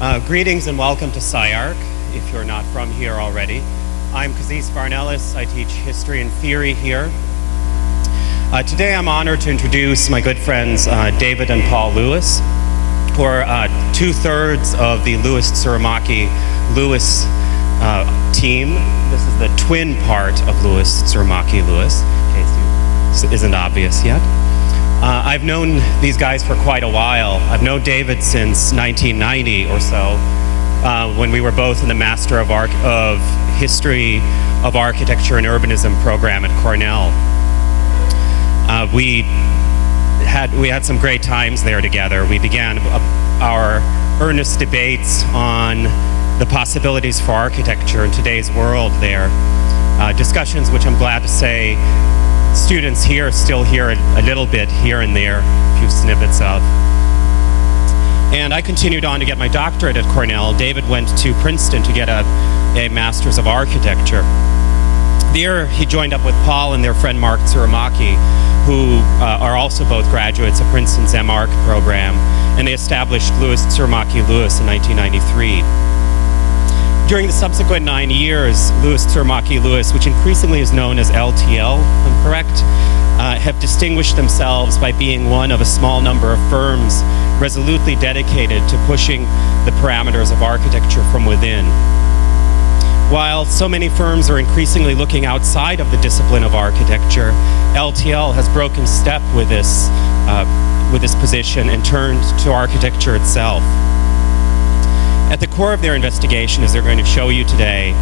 Greetings and welcome to SCI-Arc, if you're not from here already. I'm Kazys Varnelis. I teach history and theory here. Today I'm honored to introduce my good friends David and Paul Lewis, who are 2/3 of the Lewis.Tsurumaki.Lewis team. This is the twin part of Lewis.Tsurumaki.Lewis, in case it isn't obvious yet. I've known these guys for quite a while. I've known David since 1990 or so, when we were both in the Master of History of Architecture and Urbanism program at Cornell. We had some great times there together. We began our earnest debates on the possibilities for architecture in today's world there. Discussions which I'm glad to say students here still hear a little bit here and there, a few snippets of. And I continued on to get my doctorate at Cornell. David went to Princeton to get a Master's of Architecture. There he joined up with Paul and their friend Marquis Facade, who are also both graduates of Princeton's SCI-Arc program, and they established Lewis.Tsurumaki.Lewis in 1993. During the subsequent 9 years, Lewis.Tsurumaki.Lewis, which increasingly is known as LTL, if I'm correct, have distinguished themselves by being one of a small number of firms resolutely dedicated to pushing the parameters of architecture from within. While so many firms are increasingly looking outside of the discipline of architecture, LTL has broken step with this position and turned to architecture itself. At the core of their investigation, as they're going to show you today,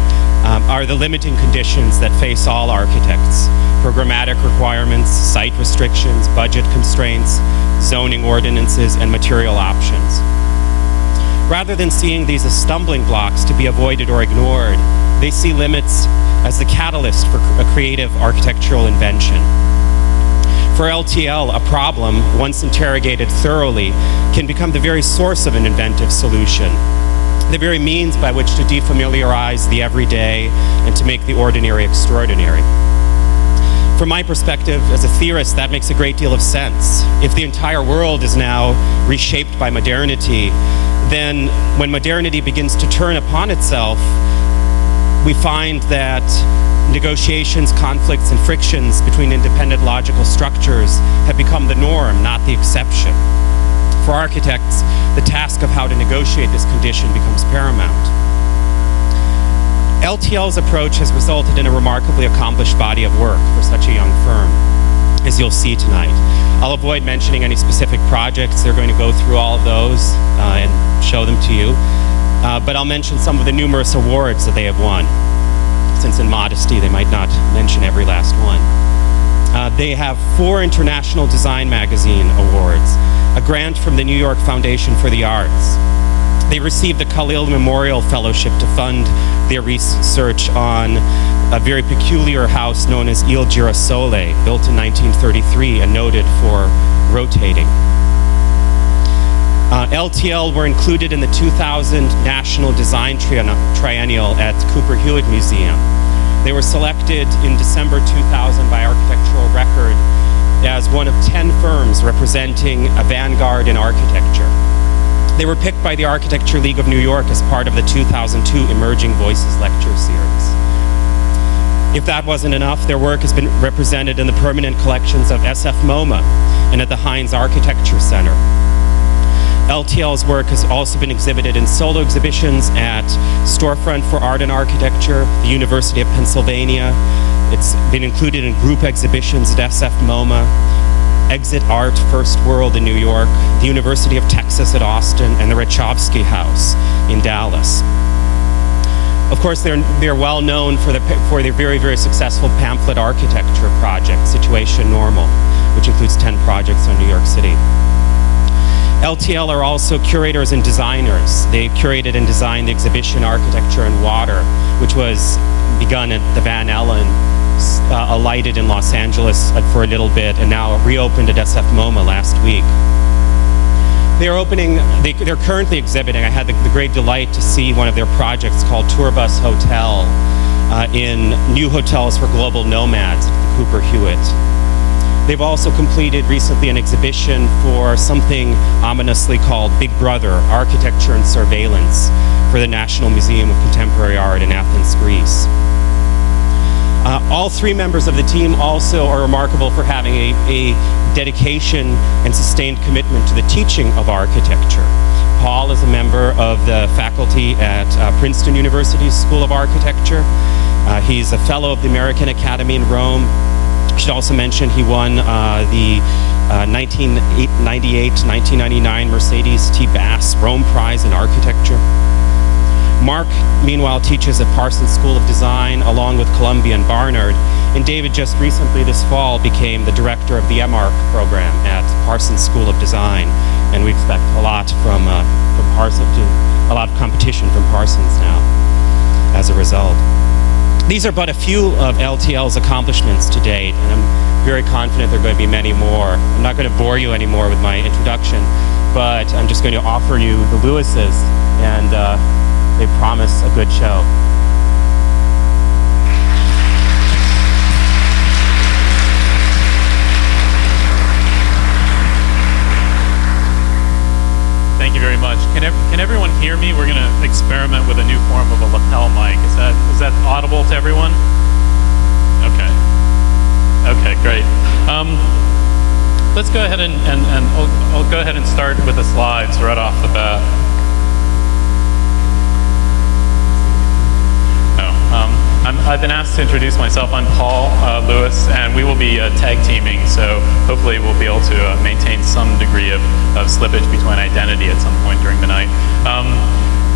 are the limiting conditions that face all architects: programmatic requirements, site restrictions, budget constraints, zoning ordinances, and material options. Rather than seeing these as stumbling blocks to be avoided or ignored, they see limits as the catalyst for a creative architectural invention. For LTL, a problem, once interrogated thoroughly, can become the very source of an inventive solution, the very means by which to defamiliarize the everyday and to make the ordinary extraordinary. From my perspective as a theorist, that makes a great deal of sense. If the entire world is now reshaped by modernity, then when modernity begins to turn upon itself, we find that negotiations, conflicts, and frictions between independent logical structures have become the norm, not the exception. For architects, the task of how to negotiate this condition becomes paramount. LTL's approach has resulted in a remarkably accomplished body of work for such a young firm, as you'll see tonight. I'll avoid mentioning any specific projects. They're going to go through all of those and show them to you. But I'll mention some of the numerous awards that they have won, since in modesty they might not mention every last one. They have 4 International Design Magazine awards, a grant from the New York Foundation for the Arts. They received the Khalil Memorial Fellowship to fund their research on a very peculiar house known as Il Girasole, built in 1933 and noted for rotating. LTL were included in the 2000 National Design Triennial at Cooper Hewitt Museum. They were selected in December 2000 by Architectural Record as one of 10 firms representing a vanguard in architecture. They were picked by the Architecture League of New York as part of the 2002 Emerging Voices lecture series. If that wasn't enough, their work has been represented in the permanent collections of SF MoMA and at the Heinz Architecture Center. LTL's work has also been exhibited in solo exhibitions at Storefront for Art and Architecture, the University of Pennsylvania. It's been included in group exhibitions at SF MoMA, Exit Art First World in New York, the University of Texas at Austin, and the Rachowski House in Dallas. Of course, they're well known for their very, very successful pamphlet architecture project, Situation Normal, which includes 10 projects in New York City. LTL are also curators and designers. They curated and designed the exhibition Architecture and Water, which was begun at the Van Alen, alighted in Los Angeles for a little bit, and now reopened at SF MoMA last week. They're currently exhibiting. I had the great delight to see one of their projects called Tour Bus Hotel in New Hotels for Global Nomads at the Cooper Hewitt. They've also completed recently an exhibition for something ominously called Big Brother, Architecture and Surveillance, for the National Museum of Contemporary Art in Athens, Greece. All three members of the team also are remarkable for having a dedication and sustained commitment to the teaching of architecture. Paul is a member of the faculty at Princeton University's School of Architecture. He's a fellow of the American Academy in Rome. I should also mention he won the 1998-1999 Mercedes T. Bass Rome Prize in Architecture. Mark, meanwhile, teaches at Parsons School of Design along with Columbia and Barnard. And David just recently this fall became the director of the SCI-Arc program at Parsons School of Design. And we expect a lot from Parsons, a lot of competition from Parsons now as a result. These are but a few of LTL's accomplishments to date, and I'm very confident there are going to be many more. I'm not going to bore you anymore with my introduction, but I'm just going to offer you the Lewises, and they promise a good show. Thank you very much. Can everyone hear me? We're going to experiment with a new form of a lapel mic. Is that audible to everyone? Okay. Okay, great. Let's go ahead and I'll go ahead and start with the slides right off the bat. I've been asked to introduce myself. I'm Paul Lewis, and we will be tag teaming, so hopefully we'll be able to maintain some degree of slippage between identity at some point during the night.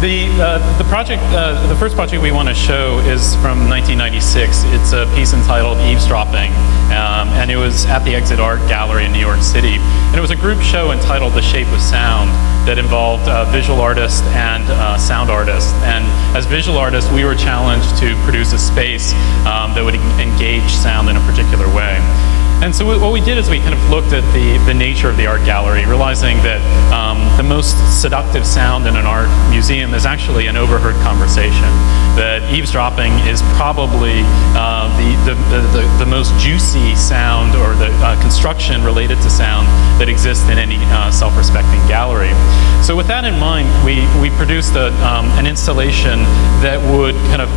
The project, the first project we want to show is from 1996. It's a piece entitled Eavesdropping, and it was at the Exit Art Gallery in New York City. And it was a group show entitled The Shape of Sound that involved visual artists and sound artists. And as visual artists, we were challenged to produce a space that would engage sound in a particular way. And so what we did is we kind of looked at the nature of the art gallery, realizing that the most seductive sound in an art museum is actually an overheard conversation. That eavesdropping is probably the most juicy sound, or the construction related to sound that exists in any self-respecting gallery. So with that in mind, we produced an installation that would kind of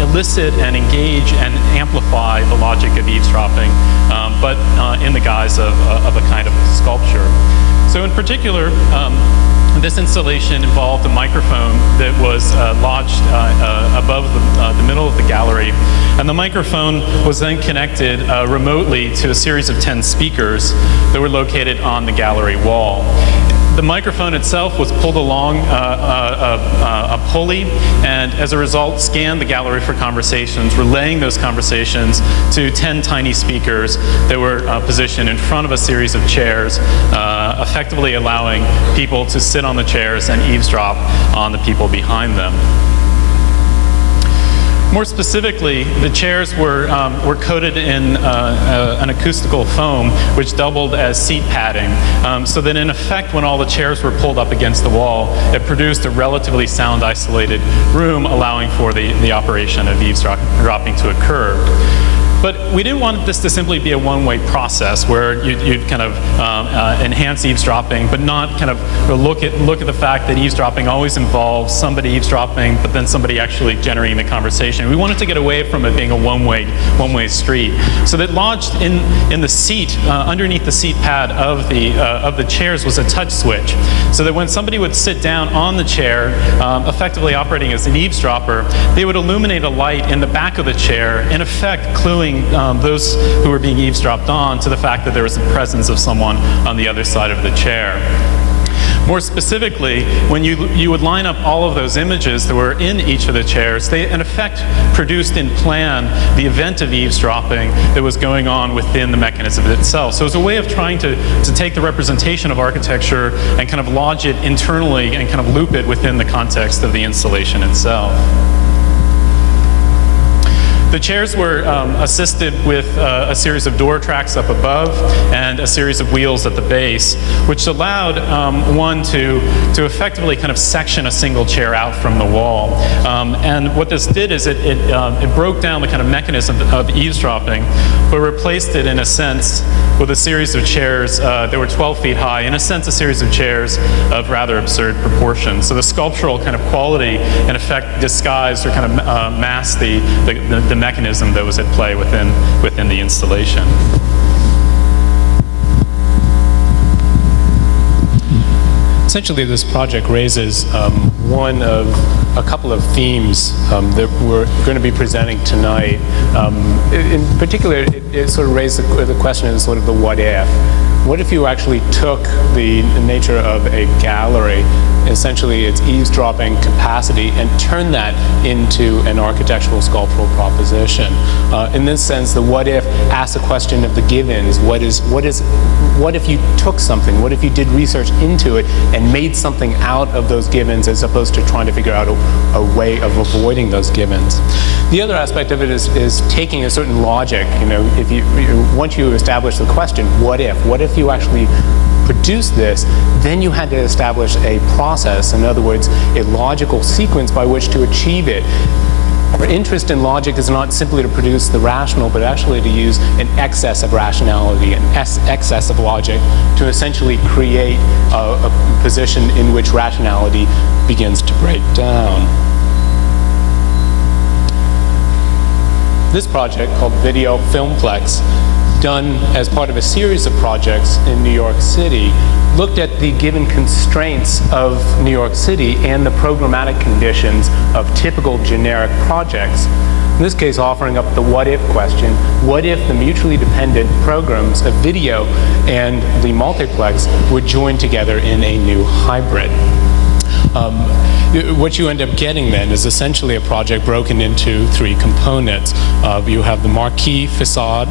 elicit and engage and amplify the logic of eavesdropping, but in the guise of a kind of sculpture. So in particular, this installation involved a microphone that was lodged above the middle of the gallery. And the microphone was then connected remotely to a series of 10 speakers that were located on the gallery wall. The microphone itself was pulled along a pulley, and as a result scanned the gallery for conversations, relaying those conversations to 10 tiny speakers that were positioned in front of a series of chairs, effectively allowing people to sit on the chairs and eavesdrop on the people behind them. More specifically, the chairs were coated in an acoustical foam, which doubled as seat padding, so that in effect, when all the chairs were pulled up against the wall, it produced a relatively sound-isolated room, allowing for the operation of eavesdropping to occur. But we didn't want this to simply be a one-way process where you'd kind of enhance eavesdropping, but not kind of look at the fact that eavesdropping always involves somebody eavesdropping, but then somebody actually generating the conversation. We wanted to get away from it being a one-way street. So that lodged in the seat, underneath the seat pad of the chairs, was a touch switch, so that when somebody would sit down on the chair, effectively operating as an eavesdropper, they would illuminate a light in the back of the chair, in effect cluing those who were being eavesdropped on to the fact that there was the presence of someone on the other side of the chair. More specifically, when you would line up all of those images that were in each of the chairs, they in effect produced in plan the event of eavesdropping that was going on within the mechanism itself. So it was a way of trying to take the representation of architecture and kind of lodge it internally and kind of loop it within the context of the installation itself. The chairs were assisted with a series of door tracks up above and a series of wheels at the base, which allowed one to effectively kind of section a single chair out from the wall. And what this did is it broke down the kind of mechanism of eavesdropping, but replaced it in a sense with a series of chairs that were 12 feet high, in a sense a series of chairs of rather absurd proportions. So the sculptural kind of quality in effect disguised or kind of masked the mechanism that was at play within the installation. Essentially, this project raises one of a couple of themes that we're going to be presenting tonight. In particular, it sort of raised the question of sort of the what if. What if you actually took the nature of a gallery, essentially its eavesdropping capacity, and turned that into an architectural sculptural proposition? In this sense, the what if asks the question of the givens. What if you took something? What if you did research into it and made something out of those givens, as opposed to trying to figure out a way of avoiding those givens? The other aspect of it is taking a certain logic. Once you establish the question, what if you actually produce this, then you had to establish a process, in other words, a logical sequence by which to achieve it. Our interest in logic is not simply to produce the rational, but actually to use an excess of rationality, an excess of logic, to essentially create a position in which rationality begins to break down. This project, called Video Filmplex, done as part of a series of projects in New York City, looked at the given constraints of New York City and the programmatic conditions of typical generic projects. In this case, offering up the what if question. What if the mutually dependent programs of video and the multiplex would join together in a new hybrid? What you end up getting then is essentially a project broken into three components. You have the Marquis Facade,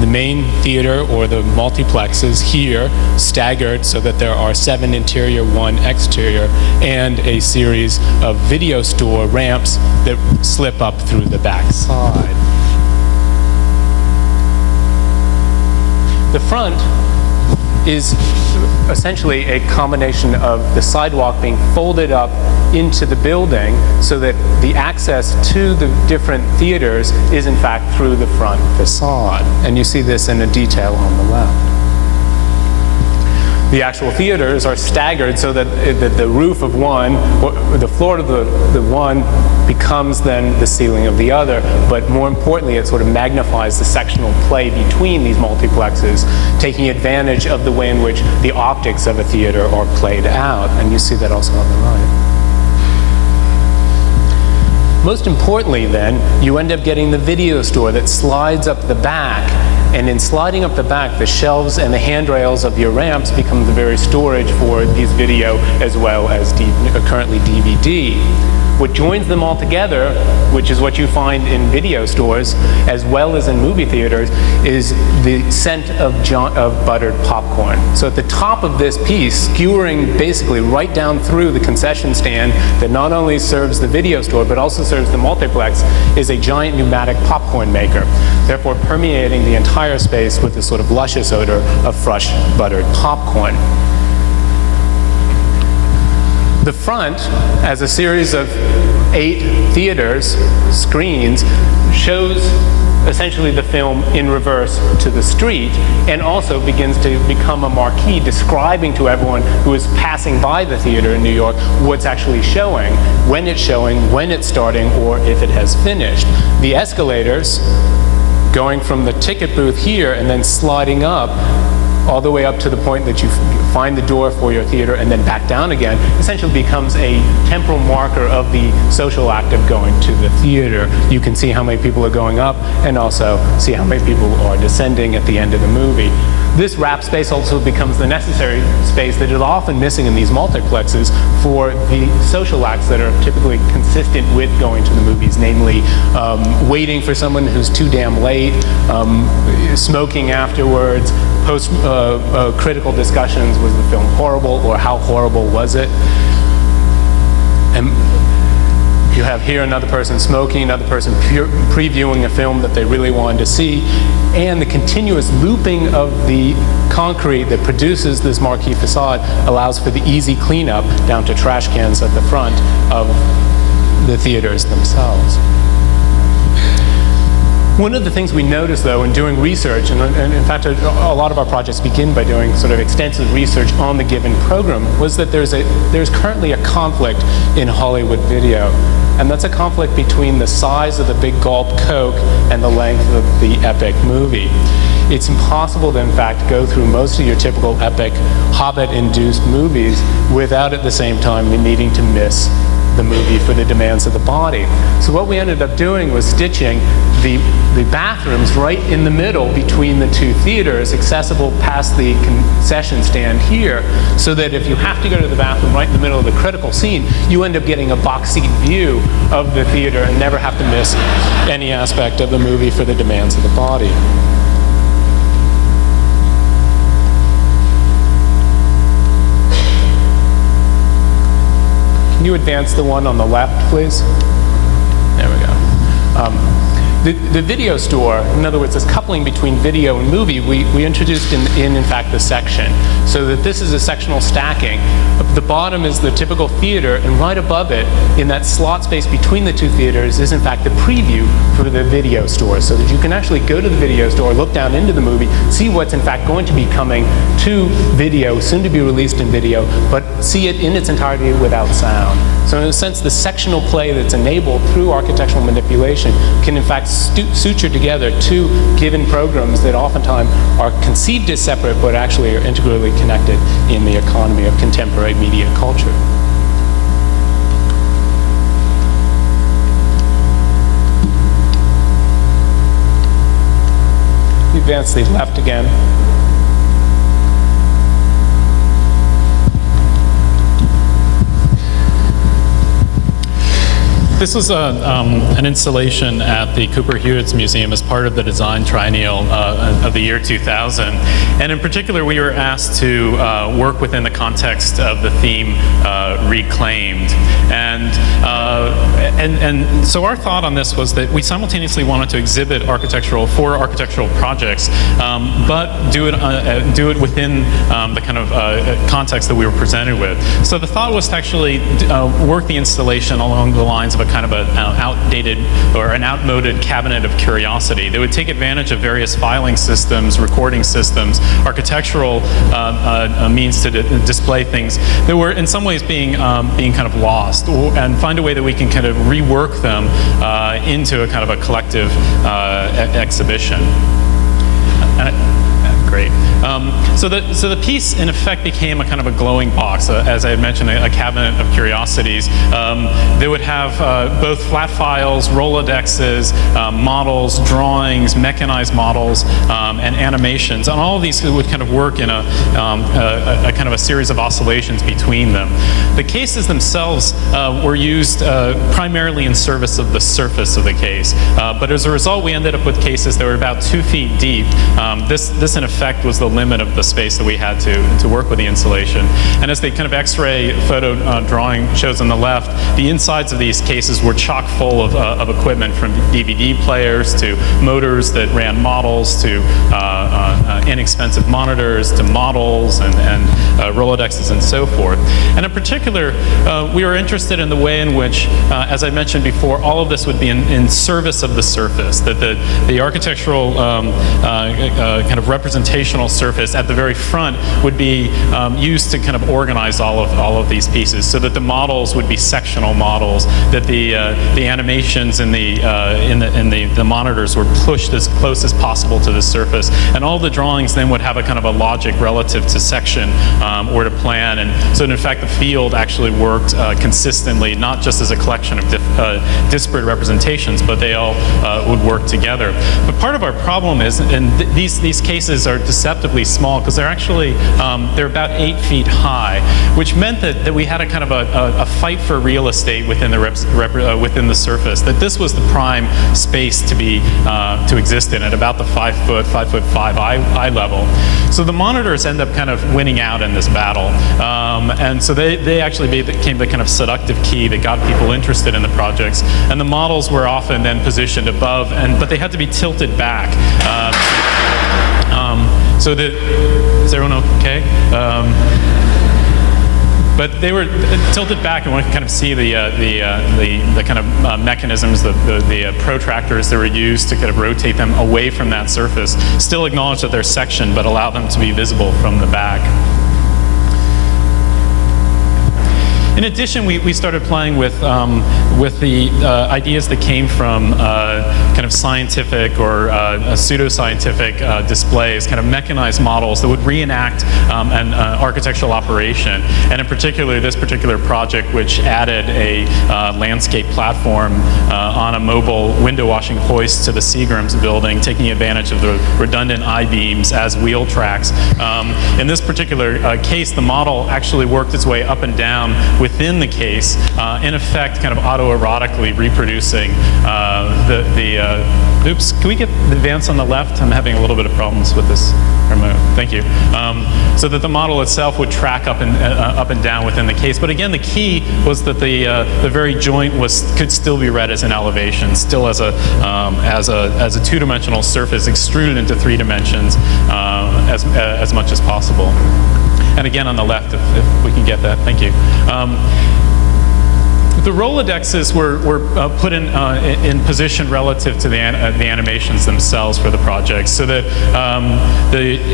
the main theater or the multiplexes here staggered so that there are 7 interior, 1 exterior, and a series of video store ramps that slip up through the back side. The front is essentially a combination of the sidewalk being folded up into the building so that the access to the different theaters is in fact through the front facade. And you see this in a detail on the left. The actual theaters are staggered so that the roof of one, or the floor of the one becomes then the ceiling of the other, but more importantly, it sort of magnifies the sectional play between these multiplexes, taking advantage of the way in which the optics of a theater are played out, and you see that also on the right. Most importantly then, you end up getting the video store that slides up the back, and in sliding up the back, the shelves and the handrails of your ramps become the very storage for these video as well as currently DVD. What joins them all together, which is what you find in video stores as well as in movie theaters, is the scent of buttered popcorn. So at the top of this piece, skewering basically right down through the concession stand that not only serves the video store but also serves the multiplex, is a giant pneumatic popcorn maker, therefore permeating the entire space with this sort of luscious odor of fresh buttered popcorn. The front, as a series of 8 theaters, screens, shows essentially the film in reverse to the street, and also begins to become a marquee describing to everyone who is passing by the theater in New York what's actually showing, when it's starting, or if it has finished. The escalators, going from the ticket booth here and then sliding up all the way up to the point that you find the door for your theater and then back down again, essentially becomes a temporal marker of the social act of going to the theater. You can see how many people are going up and also see how many people are descending at the end of the movie. This wrap space also becomes the necessary space that is often missing in these multiplexes for the social acts that are typically consistent with going to the movies, namely waiting for someone who's too damn late, smoking afterwards, post-critical discussions, was the film horrible or how horrible was it? And You have here another person smoking, another person previewing a film that they really wanted to see, and the continuous looping of the concrete that produces this Marquis Facade allows for the easy cleanup down to trash cans at the front of the theaters themselves. One of the things we noticed, though, in doing research, and in fact, a lot of our projects begin by doing sort of extensive research on the given program, was that there's currently a conflict in Hollywood video. And that's a conflict between the size of the big gulp Coke and the length of the epic movie. It's impossible to, in fact, go through most of your typical epic Hobbit-induced movies without at the same time needing to miss the movie for the demands of the body. So what we ended up doing was stitching the bathrooms right in the middle between the two theaters, accessible past the concession stand here, so that if you have to go to the bathroom right in the middle of the critical scene, you end up getting a box seat view of the theater and never have to miss any aspect of the movie for the demands of the body. Can you advance the one on the left, please? There we go. The video store, in other words, this coupling between video and movie, we introduced in fact, the section. So that this is a sectional stacking. The bottom is the typical theater, and right above it, in that slot space between the two theaters, is in fact the preview for the video store, so that you can actually go to the video store, look down into the movie, see what's in fact going to be coming to video, soon to be released in video, but see it in its entirety without sound. So in a sense, the sectional play that's enabled through architectural manipulation can in fact suture together two given programs that oftentimes are conceived as separate but actually are integrally connected in the economy of contemporary media culture. Advance the left again. This was an installation at the Cooper Hewitt's Museum as part of the design triennial of the year 2000. And in particular, we were asked to work within the context of the theme Reclaimed. And so our thought on this was that we simultaneously wanted to exhibit architectural projects, but do it within the kind of context that we were presented with. So the thought was to actually work the installation along the lines of a kind of an outdated or an outmoded cabinet of curiosity that would take advantage of various filing systems, recording systems, architectural means to display things that were in some ways being kind of lost, and find a way that we can kind of rework them into a kind of a collective exhibition. Great. So the piece, in effect, became a kind of a glowing box, as I had mentioned, a cabinet of curiosities. They would have both flat files, Rolodexes, models, drawings, mechanized models, and animations. And all of these would kind of work in a kind of a series of oscillations between them. The cases themselves were used primarily in service of the surface of the case. But as a result, we ended up with cases that were about 2 feet deep. This in effect, was the limit of the space that we had to work with the installation. And as the kind of X-ray photo drawing shows on the left, the insides of these cases were chock full of equipment, from DVD players to motors that ran models to inexpensive monitors to models and Rolodexes and so forth. And in particular, we were interested in the way in which, as I mentioned before, all of this would be in service of the surface, that the architectural kind of representational surface at the very front would be used to kind of organize all of these pieces, so that the models would be sectional models, that the animations in the monitors were pushed as close as possible to the surface, and all the drawings then would have a kind of a logic relative to section or to plan, and so in fact the field actually worked consistently, not just as a collection of disparate representations, but they all would work together. But part of our problem is, and these cases are deceptively small, because they're actually they're about 8 feet high, which meant that we had a kind of a fight for real estate within the surface. That this was the prime space to exist in at about the 5'5" eye eye level. So the monitors end up kind of winning out in this battle. And so they actually became the kind of seductive key that got people interested in the projects. And the models were often then positioned above, but they had to be tilted back. So that, is everyone okay? But they were tilted back, and one can kind of see the kind of mechanisms, the protractors that were used to kind of rotate them away from that surface. Still acknowledge that they're sectioned, but allow them to be visible from the back. In addition, we started playing with the ideas that came from kind of scientific or pseudoscientific displays, kind of mechanized models that would reenact an architectural operation. And in particular, this particular project, which added a landscape platform on a mobile window washing hoist to the Seagram's building, taking advantage of the redundant I-beams as wheel tracks. In this particular case, the model actually worked its way up and down within the case, in effect, kind of autoerotically reproducing oops, can we get the advance on the left? I'm having a little bit of problems with this remote. Thank you. So that the model itself would track up and down within the case. But again, the key was that the very joint could still be read as an elevation, still as a two-dimensional surface extruded into 3 dimensions as much as possible. And again, on the left, if we can get that, thank you. The Rolodexes were put in position relative to the animations themselves for the project, so that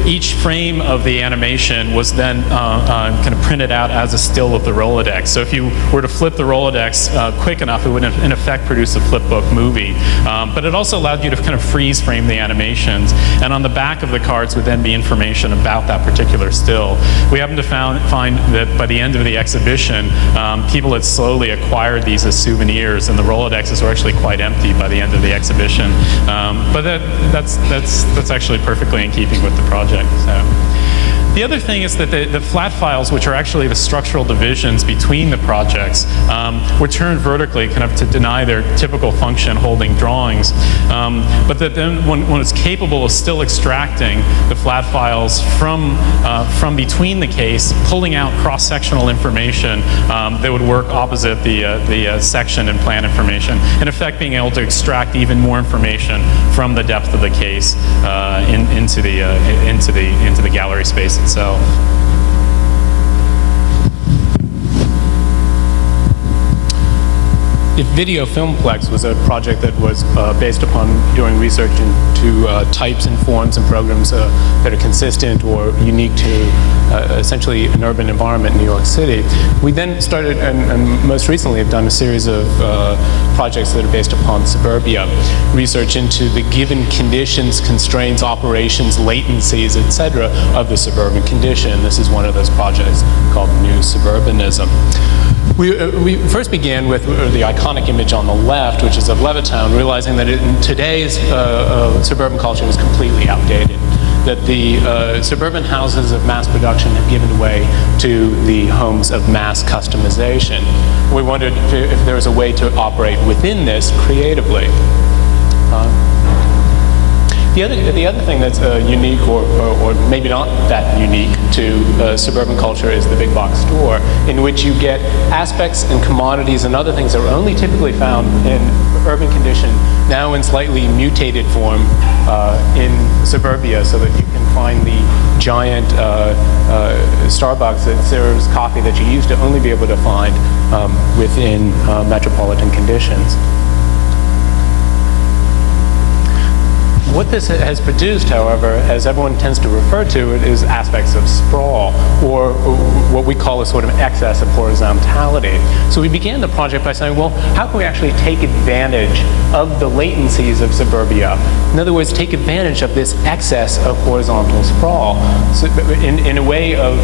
each frame of the animation was then kind of printed out as a still of the Rolodex. So if you were to flip the Rolodex quick enough, it would in effect produce a flipbook movie. But it also allowed you to kind of freeze frame the animations, and on the back of the cards would then be information about that particular still. We happened to find that by the end of the exhibition, people had slowly acquired these as souvenirs, and the Rolodexes were actually quite empty by the end of the exhibition. But that's actually perfectly in keeping with the project. So. The other thing is that the flat files, which are actually the structural divisions between the projects, were turned vertically kind of to deny their typical function holding drawings. But that then when it's capable of still extracting the flat files from between the case, pulling out cross-sectional information that would work opposite the section and plan information, in effect being able to extract even more information from the depth of the case into the gallery space itself. Video Filmplex was a project that was based upon doing research into types and forms and programs that are consistent or unique to essentially an urban environment in New York City. We then started, and most recently have done a series of projects that are based upon suburbia, research into the given conditions, constraints, operations, latencies, etc. of the suburban condition. This is one of those projects called New Suburbanism. We first began with the iconic image on the left, which is of Levittown, realizing that in today's suburban culture is completely outdated, that the suburban houses of mass production have given way to the homes of mass customization. We wondered if there was a way to operate within this creatively. The other thing that's unique, or maybe not that unique to suburban culture, is the big box store, in which you get aspects and commodities and other things that are only typically found in urban condition, now in slightly mutated form in suburbia, so that you can find the giant Starbucks that serves coffee that you used to only be able to find within metropolitan conditions. What this has produced, however, as everyone tends to refer to it, is aspects of sprawl, or what we call a sort of excess of horizontality. So we began the project by saying, well, how can we actually take advantage of the latencies of suburbia? In other words, take advantage of this excess of horizontal sprawl, so in a way of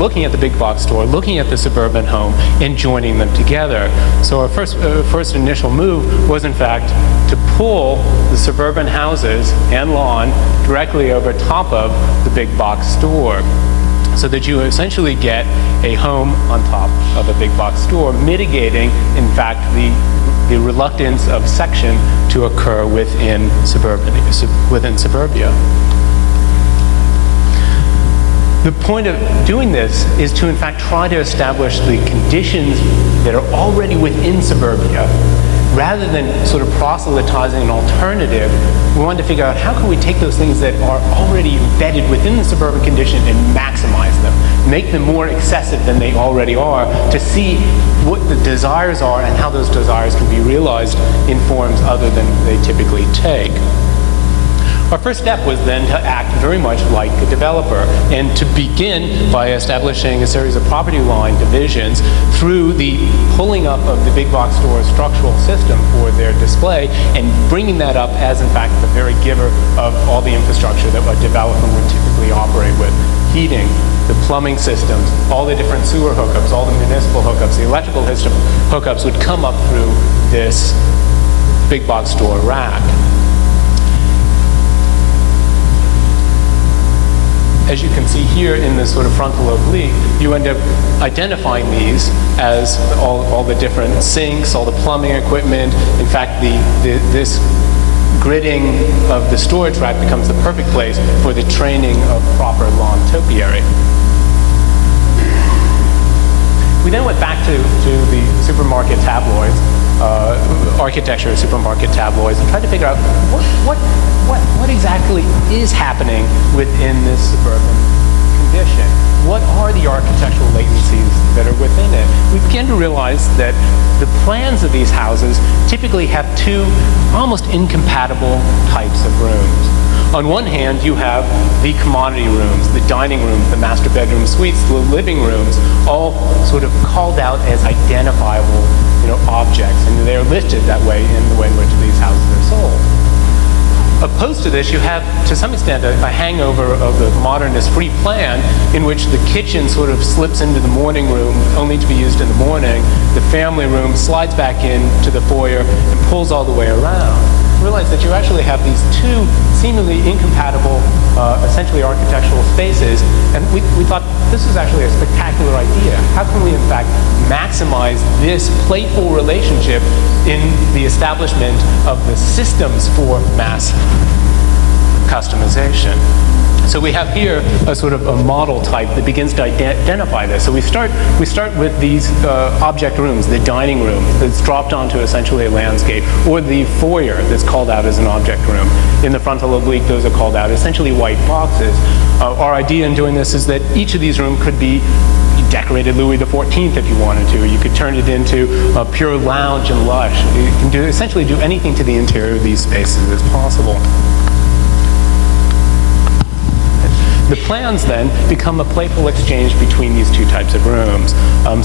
looking at the big box store, looking at the suburban home, and joining them together. So our first initial move was, in fact, to pull the suburban houses and lawn directly over top of the big box store, so that you essentially get a home on top of a big box store, mitigating, in fact, the reluctance of section to occur within suburbia. The point of doing this is to, in fact, try to establish the conditions that are already within suburbia. Rather than sort of proselytizing an alternative, we wanted to figure out how can we take those things that are already embedded within the suburban condition and maximize them, make them more excessive than they already are, to see what the desires are and how those desires can be realized in forms other than they typically take. Our first step was then to act very much like a developer and to begin by establishing a series of property line divisions through the pulling up of the big box store's structural system for their display and bringing that up as, in fact, the very giver of all the infrastructure that a developer would typically operate with. Heating, the plumbing systems, all the different sewer hookups, all the municipal hookups, the electrical hookups would come up through this big box store rack. As you can see here in this sort of frontal oblique, you end up identifying these as all the different sinks, all the plumbing equipment. In fact, this gridding of the storage rack becomes the perfect place for the training of proper lawn topiary. We then went back to the supermarket tabloids, architecture of supermarket tabloids, and tried to figure out what exactly is happening within this suburban condition. What are the architectural latencies that are within it? We began to realize that the plans of these houses typically have two almost incompatible types of rooms. On one hand, you have the commodity rooms, the dining rooms, the master bedroom suites, the living rooms, all sort of called out as identifiable, objects, and they're listed that way in the way in which these houses are sold. Opposed to this, you have, to some extent, a hangover of the modernist free plan in which the kitchen sort of slips into the morning room only to be used in the morning. The family room slides back into the foyer and pulls all the way around. Realize that you actually have these two seemingly incompatible, essentially architectural spaces, and we thought this is actually a spectacular idea. How can we, in fact, maximize this playful relationship in the establishment of the systems for mass customization? So we have here a sort of a model type that begins to identify this. So we start with these object rooms, the dining room that's dropped onto essentially a landscape, or the foyer that's called out as an object room. In the frontal oblique, those are called out essentially white boxes. Our idea in doing this is that each of these rooms could be decorated Louis XIV if you wanted to. You could turn it into a pure lounge and lush. You can essentially do anything to the interior of these spaces as possible. The plans then become a playful exchange between these two types of rooms,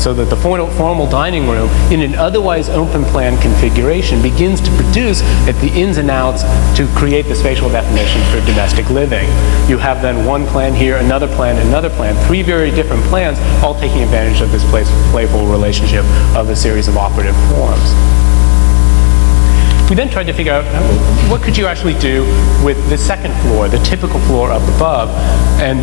so that the formal dining room, in an otherwise open plan configuration, begins to produce at the ins and outs to create the spatial definition for domestic living. You have then one plan here, another plan, three very different plans, all taking advantage of this playful relationship of a series of operative forms. We then tried to figure out what could you actually do with the second floor, the typical floor up above, and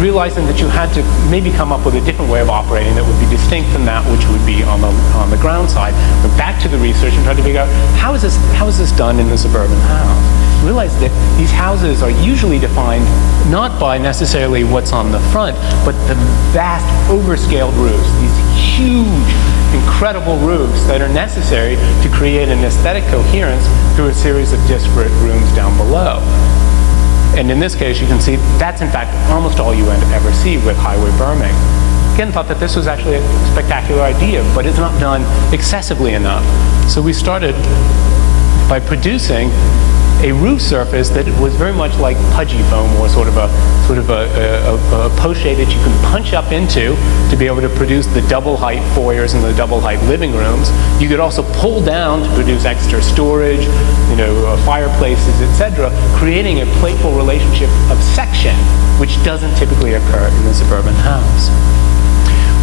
realizing that you had to maybe come up with a different way of operating that would be distinct from that which would be on the ground side. Went back to the research and tried to figure out how is this done in the suburban house. Realized that these houses are usually defined not by necessarily what's on the front, but the vast overscaled roofs, these huge, incredible roofs that are necessary to create an aesthetic coherence through a series of disparate rooms down below. And in this case, you can see that's in fact almost all you ever see with highway berming. Again, thought that this was actually a spectacular idea, but it's not done excessively enough. So we started by producing a roof surface that was very much like pudgy foam, or sort of a poche that you can punch up into to be able to produce the double height foyers and the double height living rooms. You could also pull down to produce extra storage, fireplaces, etc., creating a playful relationship of section, which doesn't typically occur in the suburban house.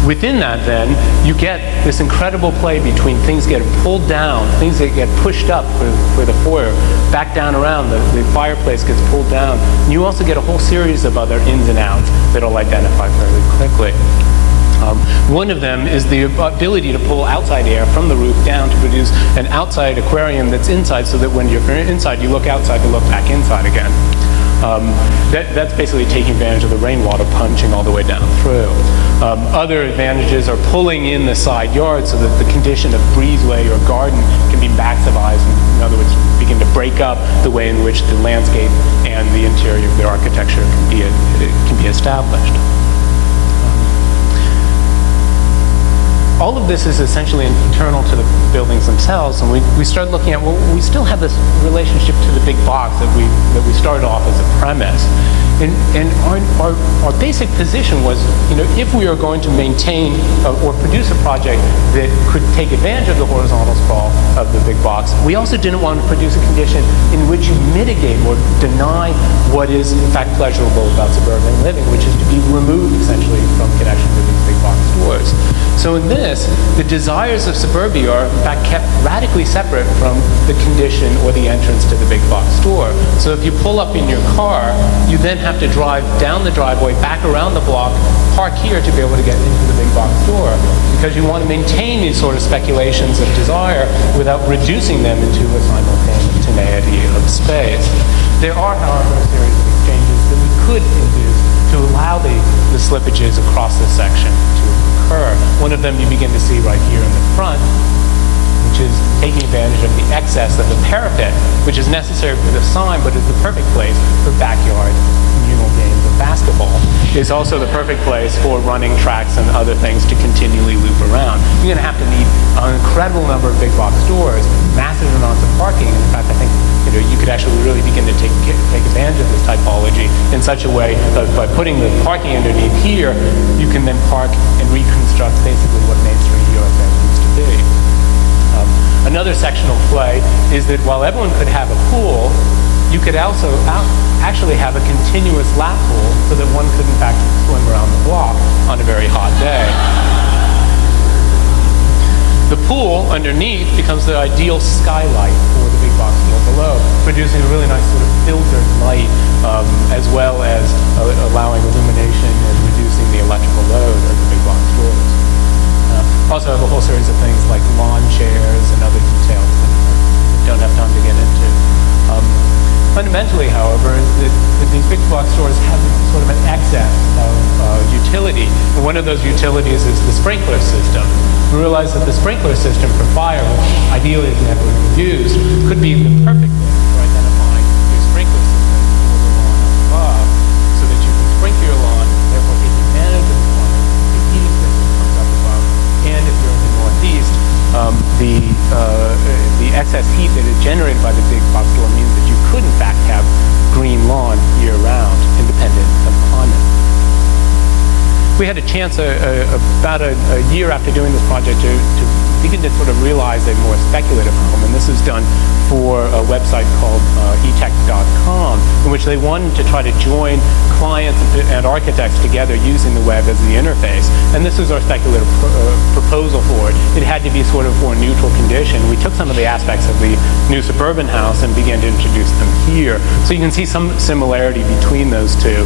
Within that, then, you get this incredible play between things getting pulled down, things that get pushed up for the foyer, back down around, the fireplace gets pulled down. And you also get a whole series of other ins and outs that I'll identify fairly quickly. One of them is the ability to pull outside air from the roof down to produce an outside aquarium that's inside, so that when you're inside, you look outside to look back inside again. That's basically taking advantage of the rainwater punching all the way down through. Other advantages are pulling in the side yard so that the condition of breezeway or garden can be maximized. In other words, begin to break up the way in which the landscape and the interior of their architecture can be established. All of this is essentially internal to the buildings themselves, and we started looking at, well, we still have this relationship to the big box that we started off as a premise. And our basic position was, if we are going to maintain or produce a project that could take advantage of the horizontal sprawl of the big box, we also didn't want to produce a condition in which you mitigate or deny what is in fact pleasurable about suburban living, which is to be removed essentially from connection to these big box stores. So in this, the desires of suburbia are in fact kept radically separate from the condition or the entrance to the big box store. So if you pull up in your car, you then have to drive down the driveway, back around the block, park here to be able to get into the big box store, because you want to maintain these sort of speculations of desire without reducing them into a simultaneity of space. There are, however, a series of exchanges that we could induce to allow the slippages across this section to occur. One of them you begin to see right here in the front, which is taking advantage of the excess of the parapet, which is necessary for the sign, but is the perfect place for backyard communal games of basketball. It's also the perfect place for running tracks and other things to continually loop around. You're going to have to need an incredible number of big box stores, massive amounts of parking. And in fact, I think you could actually really begin to take advantage of this typology in such a way that by putting the parking underneath here, you can then park and reconstruct basically what Main Street USA used to be. Another sectional play is that while everyone could have a pool, you could also actually have a continuous lap pool so that one could in fact swim around the block on a very hot day. The pool underneath becomes the ideal skylight for the big box store below, producing a really nice sort of filtered light, as well as allowing illumination and reducing the electrical load of the big box stores. Also have a whole series of things like lawn chairs and other details that we don't have time to get into. Fundamentally, however, is that these big box stores have sort of an excess of utility. And one of those utilities is the sprinkler system. We realize that the sprinkler system for fire, which ideally is never used, could be the perfect way for identifying your sprinkler system for the lawn up above, so that you can sprinkle your lawn, therefore take advantage of the plumbing, the heating system comes up above, and if you're in the Northeast, the excess heat that is generated by the big box store means that you could in fact have green lawn year-round, independent of climate. We had a chance about a year after doing this project to begin to sort of realize a more speculative home, and this is done for a website called etech.com, in which they wanted to try to join clients and architects together using the web as the interface. And this was our speculative proposal for it. It had to be sort of for a neutral condition. We took some of the aspects of the new suburban house and began to introduce them here. So you can see some similarity between those two,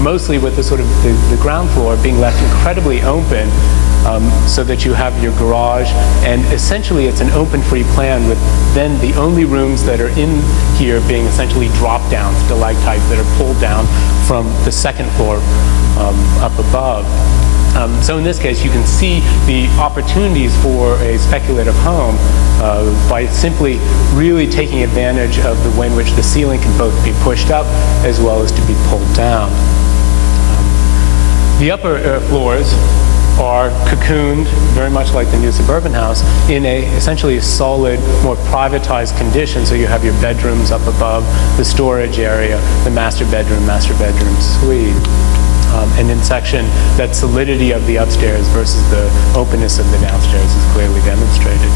mostly with the sort of the ground floor being left incredibly open, so that you have your garage, and essentially it's an open free plan with then the only rooms that are in here being essentially drop down stalactites that are pulled down from the second floor up above. So in this case, you can see the opportunities for a speculative home by simply really taking advantage of the way in which the ceiling can both be pushed up as well as to be pulled down. The upper floors are cocooned, very much like the new suburban house, in essentially a solid, more privatized condition. So you have your bedrooms up above, the storage area, the master bedroom suite. And in section, that solidity of the upstairs versus the openness of the downstairs is clearly demonstrated.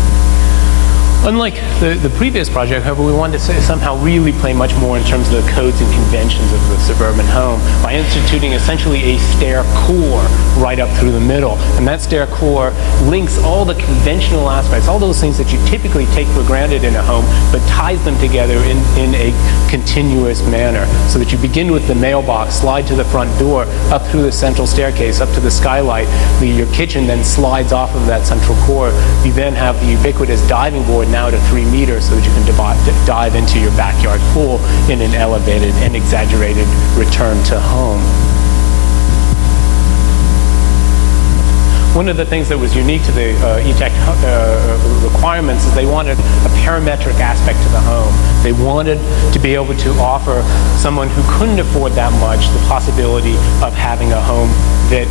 Unlike the previous project, however, we wanted to somehow really play much more in terms of the codes and conventions of the suburban home by instituting essentially a stair core right up through the middle. And that stair core links all the conventional aspects, all those things that you typically take for granted in a home, but ties them together in a continuous manner. So that you begin with the mailbox, slide to the front door, up through the central staircase, up to the skylight. Your kitchen then slides off of that central core. You then have the ubiquitous diving board now to 3 meters so that you can dive into your backyard pool in an elevated and exaggerated return to home. One of the things that was unique to the E-Tech requirements is they wanted a parametric aspect to the home. They wanted to be able to offer someone who couldn't afford that much the possibility of having a home that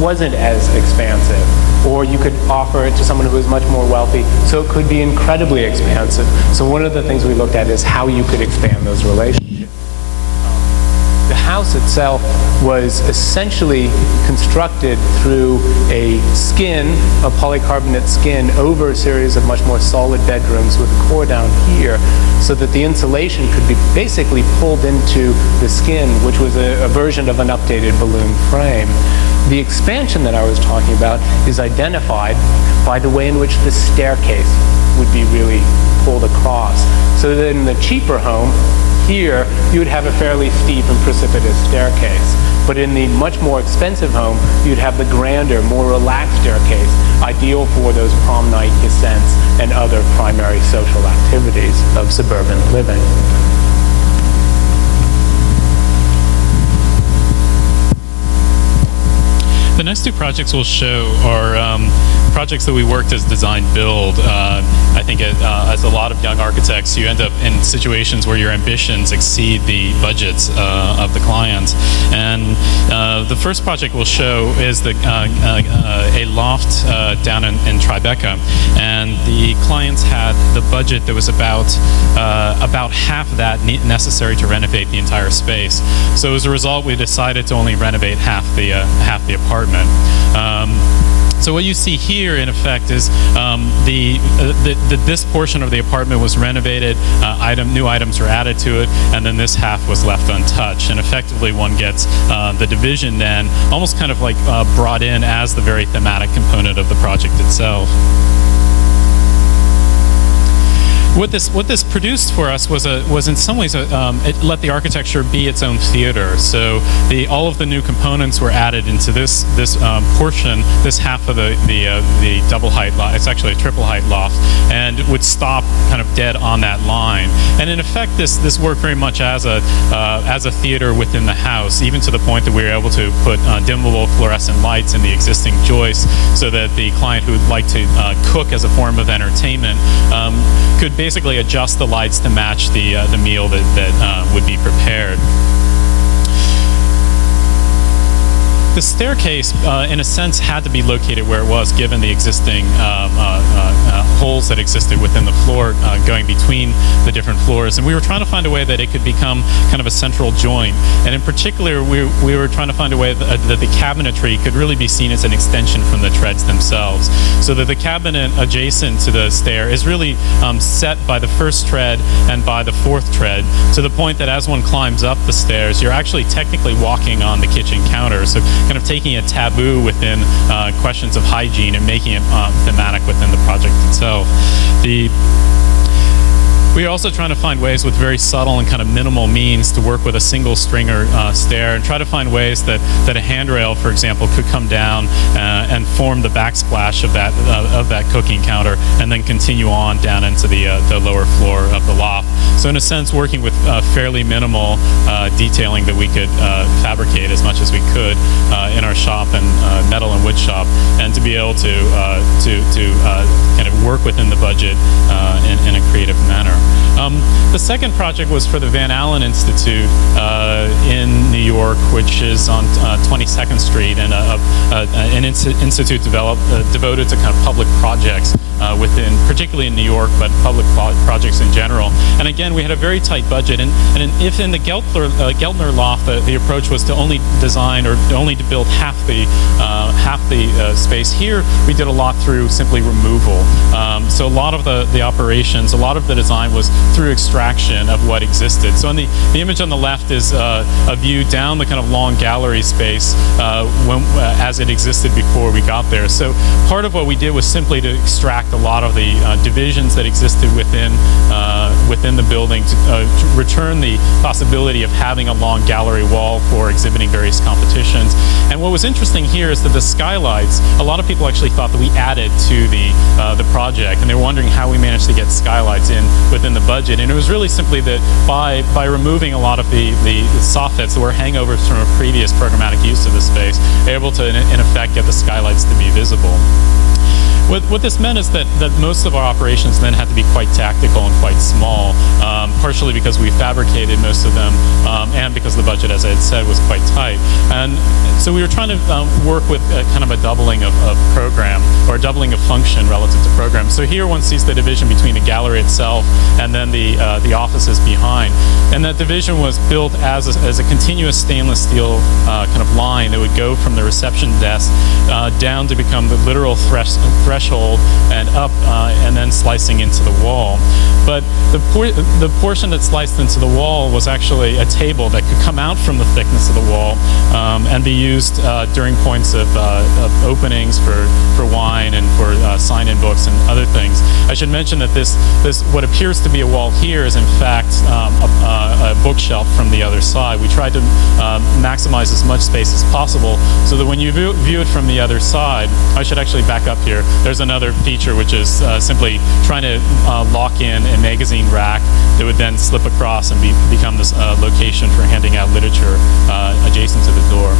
wasn't as expansive. Or you could offer it to someone who was much more wealthy, so it could be incredibly expansive. So one of the things we looked at is how you could expand those relationships. The house itself was essentially constructed through a skin, a polycarbonate skin, over a series of much more solid bedrooms with a core down here, so that the insulation could be basically pulled into the skin, which was a version of an updated balloon frame. The expansion that I was talking about is identified by the way in which the staircase would be really pulled across. So that in the cheaper home, here, you would have a fairly steep and precipitous staircase. But in the much more expensive home, you'd have the grander, more relaxed staircase, ideal for those prom night descents and other primary social activities of suburban living. The next two projects we'll show are projects that we worked as design-build. I think as a lot of young architects, you end up in situations where your ambitions exceed the budgets of the clients. And the first project we'll show is a loft down in Tribeca. And the clients had the budget that was about half of that necessary to renovate the entire space. So as a result, we decided to only renovate half the apartment. So what you see here, in effect, is this portion of the apartment was renovated, new items were added to it, and then this half was left untouched. And effectively, one gets the division then almost kind of like brought in as the very thematic component of the project itself. What this produced for us was in some ways it let the architecture be its own theater. So all of the new components were added into this portion, this half of the double height loft. It's actually a triple height loft, and would stop kind of dead on that line. And in effect, this worked very much as a theater within the house, even to the point that we were able to put dimmable fluorescent lights in the existing joists, so that the client who would like to cook as a form of entertainment could basically adjust the lights to match the meal that would be prepared. The staircase, in a sense, had to be located where it was, given the existing holes that existed within the floor going between the different floors. And we were trying to find a way that it could become kind of a central joint. And in particular, we were trying to find a way that the cabinetry could really be seen as an extension from the treads themselves. So that the cabinet adjacent to the stair is really set by the first tread and by the fourth tread, to the point that as one climbs up the stairs, you're actually technically walking on the kitchen counter. So kind of taking a taboo within questions of hygiene and making it thematic within the project itself. We are also trying to find ways with very subtle and kind of minimal means to work with a single stringer stair, and try to find ways that a handrail, for example, could come down and form the backsplash of that cooking counter, and then continue on down into the lower floor of the loft. So in a sense, working with fairly minimal detailing that we could fabricate as much as we could in our shop and metal and wood shop, and to be able to kind of work within the budget in a creative manner. The second project was for the Van Alen Institute in New York, which is on 22nd Street, and an institute devoted to kind of public projects particularly in New York, but public projects in general. And again, we had a very tight budget. And if in the Geltner loft, the approach was to only design or only to build half the space, here we did a lot through simply removal. So a lot of the operations, a lot of the design design was through extraction of what existed. So on the image on the left is a view down the kind of long gallery space as it existed before we got there. So part of what we did was simply to extract a lot of the divisions that existed within the building to return the possibility of having a long gallery wall for exhibiting various competitions. And what was interesting here is that the skylights, a lot of people actually thought that we added to the project, and they were wondering how we managed to get skylights in within the budget. And it was really simply that by removing a lot of the soffits that were hangovers from a previous programmatic use of the space, they're able to, in effect, get the skylights to be visible. What this meant is that most of our operations then had to be quite tactical and quite small, partially because we fabricated most of them, and because the budget, as I had said, was quite tight. And so we were trying to work with kind of a doubling of program, or a doubling of function relative to program. So here one sees the division between the gallery itself and then the offices behind. And that division was built as a continuous stainless steel kind of line that would go from the reception desk down to become the literal threshold and up, and then slicing into the wall. But the portion that sliced into the wall was actually a table that could come out from the thickness of the wall and be used during points of openings for wine and for sign-in books and other things. I should mention that this what appears to be a wall here is in fact a bookshelf from the other side. We tried to maximize as much space as possible so that when you view it from the other side, I should actually back up here. There's another feature which is simply trying to lock in a magazine rack that would then slip across and become this location for handing out literature adjacent to the door.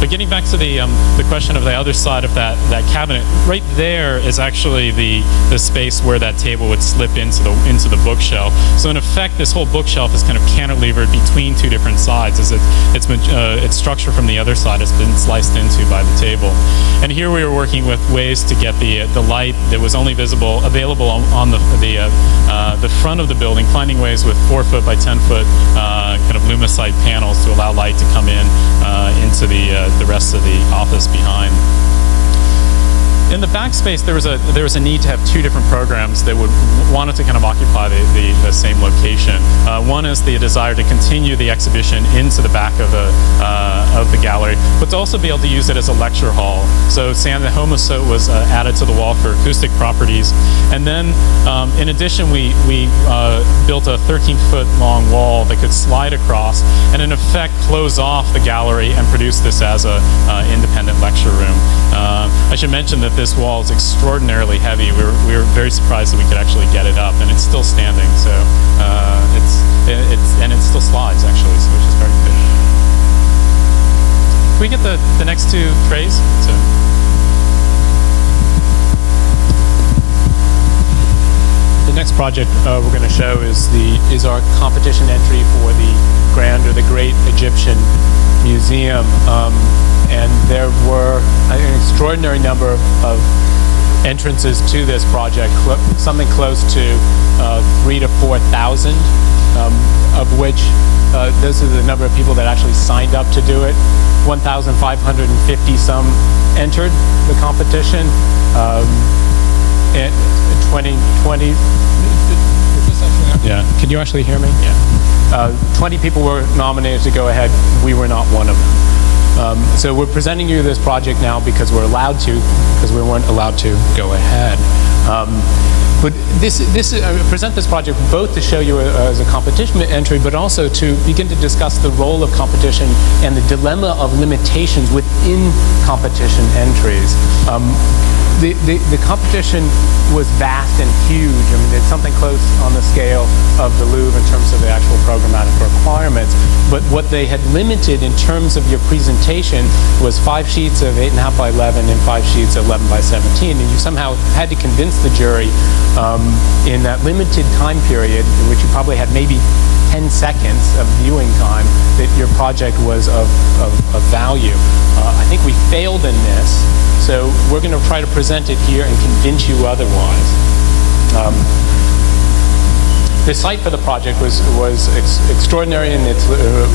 But getting back to the question of the other side of that cabinet, right there is actually the space where that table would slip into the bookshelf. So in effect, this whole bookshelf is kind of cantilevered between two different sides, as its structure from the other side has been sliced into by the table. And here we were working with ways to get the light that was only available on the front of the building, finding ways with 4-foot by 10-foot kind of lumicite panels to allow light to come into the rest of the office behind. In the backspace, there was a need to have two different programs that wanted to kind of occupy the same location. One is the desire to continue the exhibition into the back of the gallery, but to also be able to use it as a lecture hall. So sand and homosote was added to the wall for acoustic properties. And then, in addition, we built a 13-foot long wall that could slide across and, in effect, close off the gallery and produce this as an independent lecture room. I should mention that this wall is extraordinarily heavy. We were very surprised that we could actually get it up, and it's still standing. So it still slides actually, so which is very good. Can we get the next two trays? So. The next project we're going to show is our competition entry for the Grand or the Great Egyptian Museum. And there were an extraordinary number of entrances to this project, something close to 3,000 to 4,000, of which those are the number of people that actually signed up to do it. 1,550 some entered the competition. And 2020. Yeah. Can you actually hear me? Yeah. 20 people were nominated to go ahead. We were not one of them. So we're presenting you this project now because we're allowed to, because we weren't allowed to go ahead. But I present this project both to show you as a competition entry, but also to begin to discuss the role of competition and the dilemma of limitations within competition entries. The competition was vast and huge. I mean, it's something close on the scale of the Louvre in terms of the actual programmatic requirements. But what they had limited in terms of your presentation was 5 sheets of 8.5 by 11 and 5 sheets of 11 by 17. And you somehow had to convince the jury in that limited time period, in which you probably had maybe 10 seconds of viewing time, that your project was of value. I think we failed in this. So we're going to try to present it here and convince you otherwise. The site for the project was extraordinary in its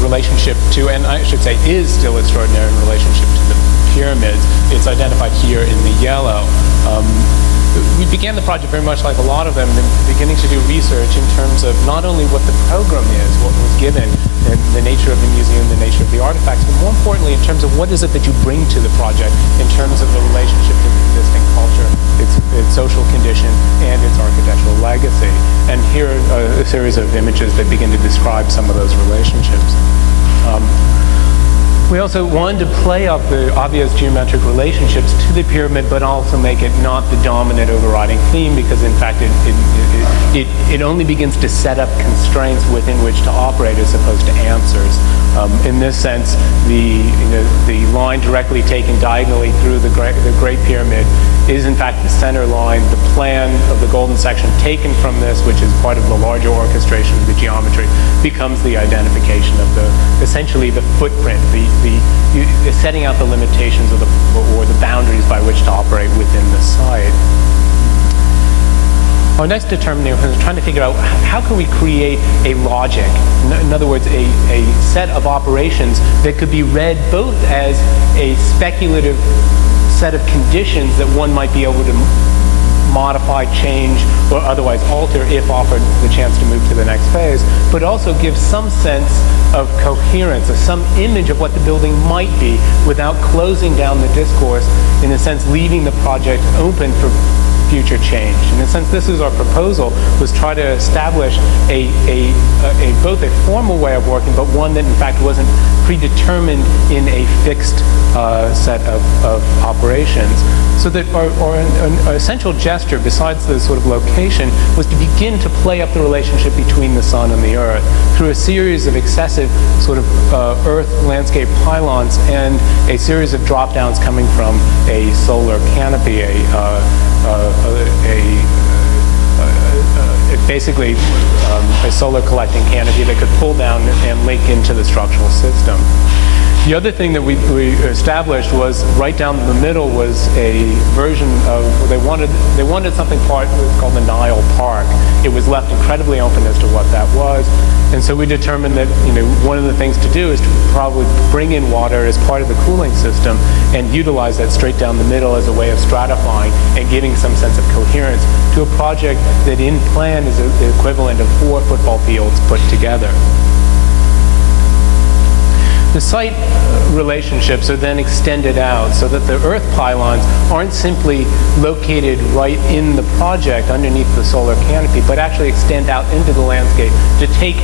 relationship to, and I should say is still extraordinary in relationship to the pyramids. It's identified here in the yellow. we began the project very much like a lot of them, beginning to do research in terms of not only what the program is, what was given, and the nature of the museum, the nature of the artifacts, but more importantly in terms of what is it that you bring to the project in terms of the relationship to the existing culture, its social condition, and its architectural legacy. And here are a series of images that begin to describe some of those relationships. We also wanted to play up the obvious geometric relationships to the pyramid, but also make it not the dominant overriding theme, because in fact it only begins to set up constraints within which to operate as opposed to answers. In this sense, the line directly taken diagonally through the Great Pyramid is in fact the center line. The plan of the golden section taken from this, which is part of the larger orchestration of the geometry, becomes the identification of essentially the footprint, the setting out the limitations or the boundaries by which to operate within the site. Our next determinant was trying to figure out how can we create a logic, in other words, a set of operations that could be read both as a speculative set of conditions that one might be able to modify, change, or otherwise alter if offered the chance to move to the next phase, but also give some sense of coherence, or some image of what the building might be without closing down the discourse, in a sense leaving the project open for future change. In a sense, this is our proposal, was try to establish both a formal way of working, but one that in fact wasn't predetermined in a fixed set of operations. So that our essential gesture, besides the sort of location, was to begin to play up the relationship between the sun and the earth through a series of excessive sort of earth landscape pylons and a series of drop downs coming from a solar canopy, basically a solar collecting canopy that could pull down and link into the structural system. The other thing that we established was right down the middle was a version of, they wanted something called the Nile Park. It was left incredibly open as to what that was. And so we determined that one of the things to do is to probably bring in water as part of the cooling system and utilize that straight down the middle as a way of stratifying and giving some sense of coherence to a project that in plan is the equivalent of 4 football fields put together. The site relationships are then extended out so that the earth pylons aren't simply located right in the project underneath the solar canopy, but actually extend out into the landscape to take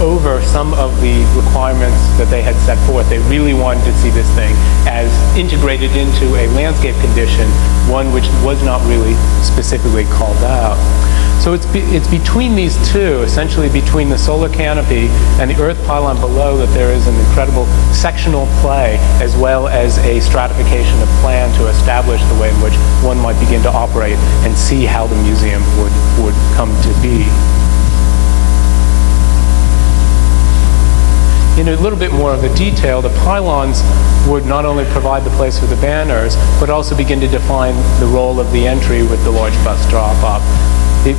over some of the requirements that they had set forth. They really wanted to see this thing as integrated into a landscape condition, one which was not really specifically called out. So it's between these two, essentially between the solar canopy and the earth pylon below, that there is an incredible sectional play as well as a stratification of plan to establish the way in which one might begin to operate and see how the museum would come to be. In a little bit more of the detail, the pylons would not only provide the place for the banners, but also begin to define the role of the entry with the large bus drop-off. The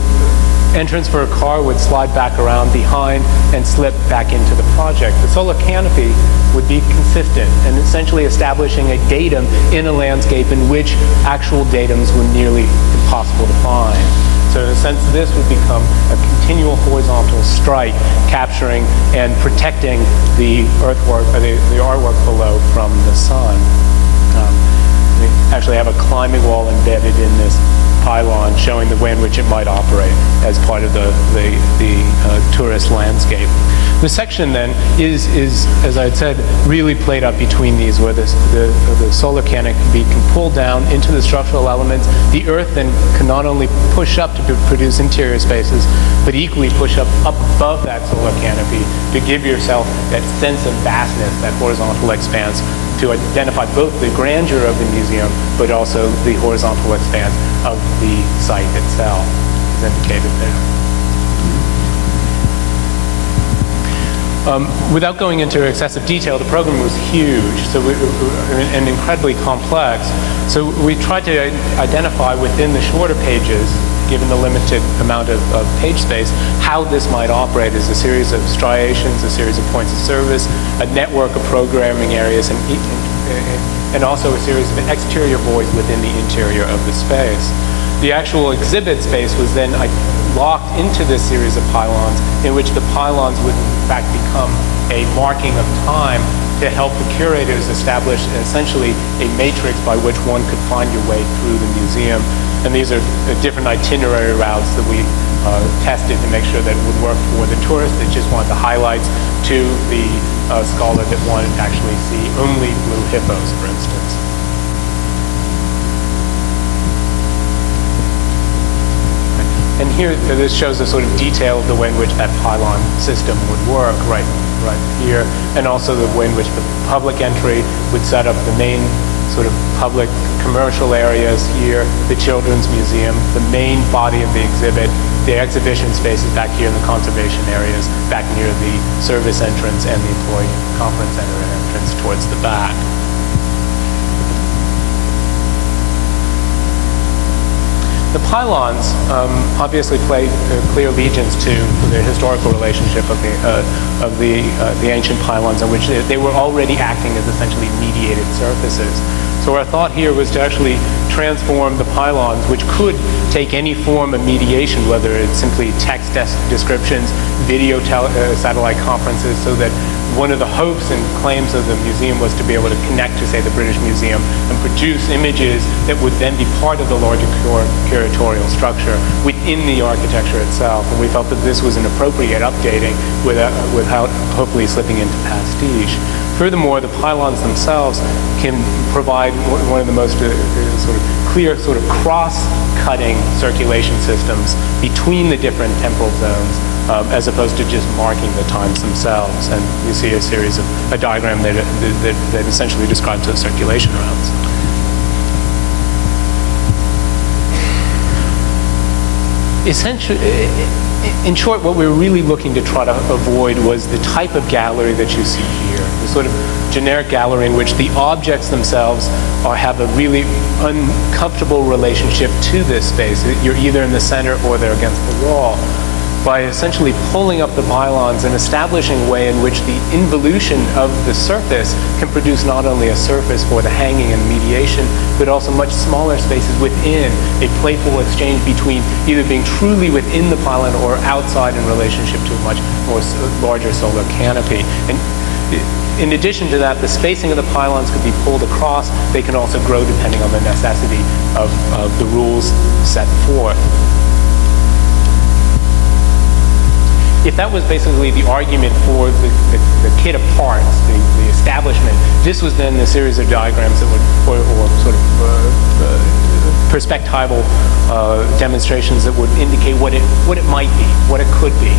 entrance for a car would slide back around behind and slip back into the project. The solar canopy would be consistent and essentially establishing a datum in a landscape in which actual datums were nearly impossible to find. So in a sense, this would become a continual horizontal strike, capturing and protecting the earthwork, or the artwork below from the sun. We actually have a climbing wall embedded in this pylon showing the way in which it might operate as part of the tourist landscape. The section then is, as I had said, really played up between these, where the solar canopy can pull down into the structural elements. The earth then can not only push up to produce interior spaces, but equally push up above that solar canopy to give yourself that sense of vastness, that horizontal expanse, to identify both the grandeur of the museum, but also the horizontal expanse of the site itself, is indicated there. Without going into excessive detail, the program was huge, and incredibly complex. So we tried to identify within the shorter pages, given the limited amount of page space, how this might operate as a series of striations, a series of points of service, a network of programming areas, and also a series of exterior voids within the interior of the space. The actual exhibit space was then locked into this series of pylons, in which the pylons would in fact become a marking of time to help the curators establish essentially a matrix by which one could find your way through the museum. And these are different itinerary routes that we tested to make sure that it would work for the tourist that just wanted the highlights, to the scholar that wanted to actually see only blue hippos, for instance. And here, this shows a sort of detail of the way in which that pylon system would work right here, and also the way in which the public entry would set up the main sort of public commercial areas here, the children's museum, the main body of the exhibit, the exhibition spaces back here in the conservation areas, back near the service entrance and the employee conference center entrance towards the back. The pylons obviously play clear allegiance to the historical relationship of the ancient pylons, in which they were already acting as essentially mediated surfaces. So our thought here was to actually transform the pylons, which could take any form of mediation, whether it's simply text descriptions, video satellite conferences, so that one of the hopes and claims of the museum was to be able to connect to, say, the British Museum and produce images that would then be part of the larger curatorial structure within the architecture itself. And we felt that this was an appropriate updating without hopefully slipping into pastiche. Furthermore, the pylons themselves can provide one of the most sort of clear sort of cross-cutting circulation systems between the different temporal zones, as opposed to just marking the times themselves. And you see a series of a diagram that essentially describes those circulation routes. Essentially, in short, what we were really looking to try to avoid was the type of gallery that you see here, the sort of generic gallery in which the objects themselves have a really uncomfortable relationship to this space. You're either in the center or they're against the wall. By essentially pulling up the pylons and establishing a way in which the involution of the surface can produce not only a surface for the hanging and mediation, but also much smaller spaces within, a playful exchange between either being truly within the pylon or outside in relationship to a much more larger solar canopy. And in addition to that, the spacing of the pylons could be pulled across. They can also grow depending on the necessity of the rules set forth. If that was basically the argument for the kit of parts, the establishment, this was then the series of diagrams that would, or sort of perspectival demonstrations that would indicate what it might be, what it could be.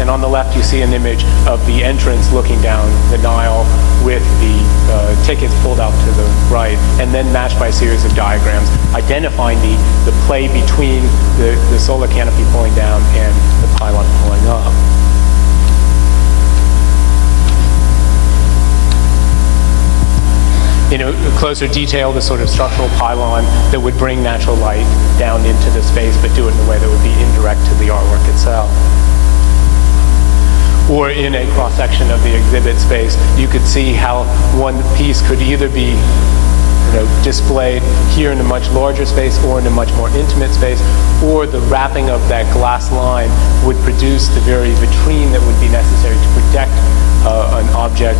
And on the left, you see an image of the entrance looking down the Nile with the tickets pulled out to the right, and then matched by a series of diagrams identifying the play between the solar canopy pulling down and the pylon pulling up. In a closer detail, the sort of structural pylon that would bring natural light down into the space, but do it in a way that would be indirect to the artwork itself. Or in a cross-section of the exhibit space, you could see how one piece could either be displayed here in a much larger space or in a much more intimate space, or the wrapping of that glass line would produce the very vitrine that would be necessary to protect an object,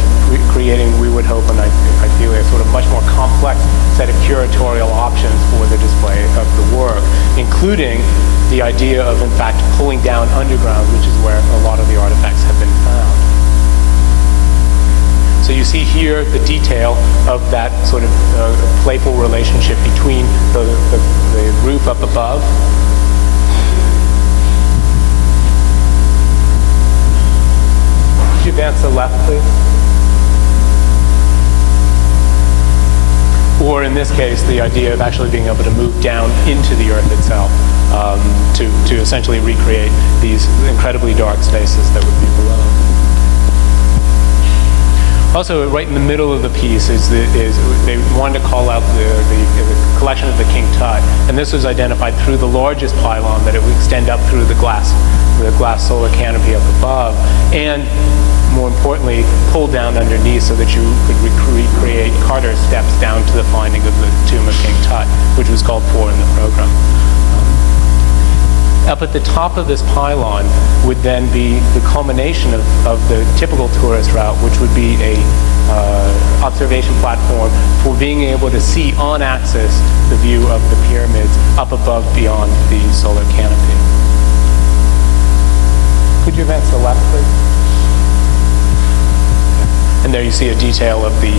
creating, we would hope, and ideally, a sort of much more complex set of curatorial options for the display of the work, including the idea of, in fact, pulling down underground, which is where a lot of the artifacts have been found. So you see here the detail of that sort of playful relationship between the roof up above Could you advance to the left, please? Or in this case, the idea of actually being able to move down into the earth itself to essentially recreate these incredibly dark spaces that would be below. Also, right in the middle of the piece is they wanted to call out the collection of the King Tut, and this was identified through the largest pylon that it would extend up through the glass solar canopy up above. And more importantly, pull down underneath so that you could recreate Carter steps down to the finding of the tomb of King Tut, which was called 4 in the program. Up at the top of this pylon would then be the culmination of the typical tourist route, which would be a observation platform for being able to see on axis the view of the pyramids up above beyond the solar canopy. Could you advance to the left, please? And there you see a detail of the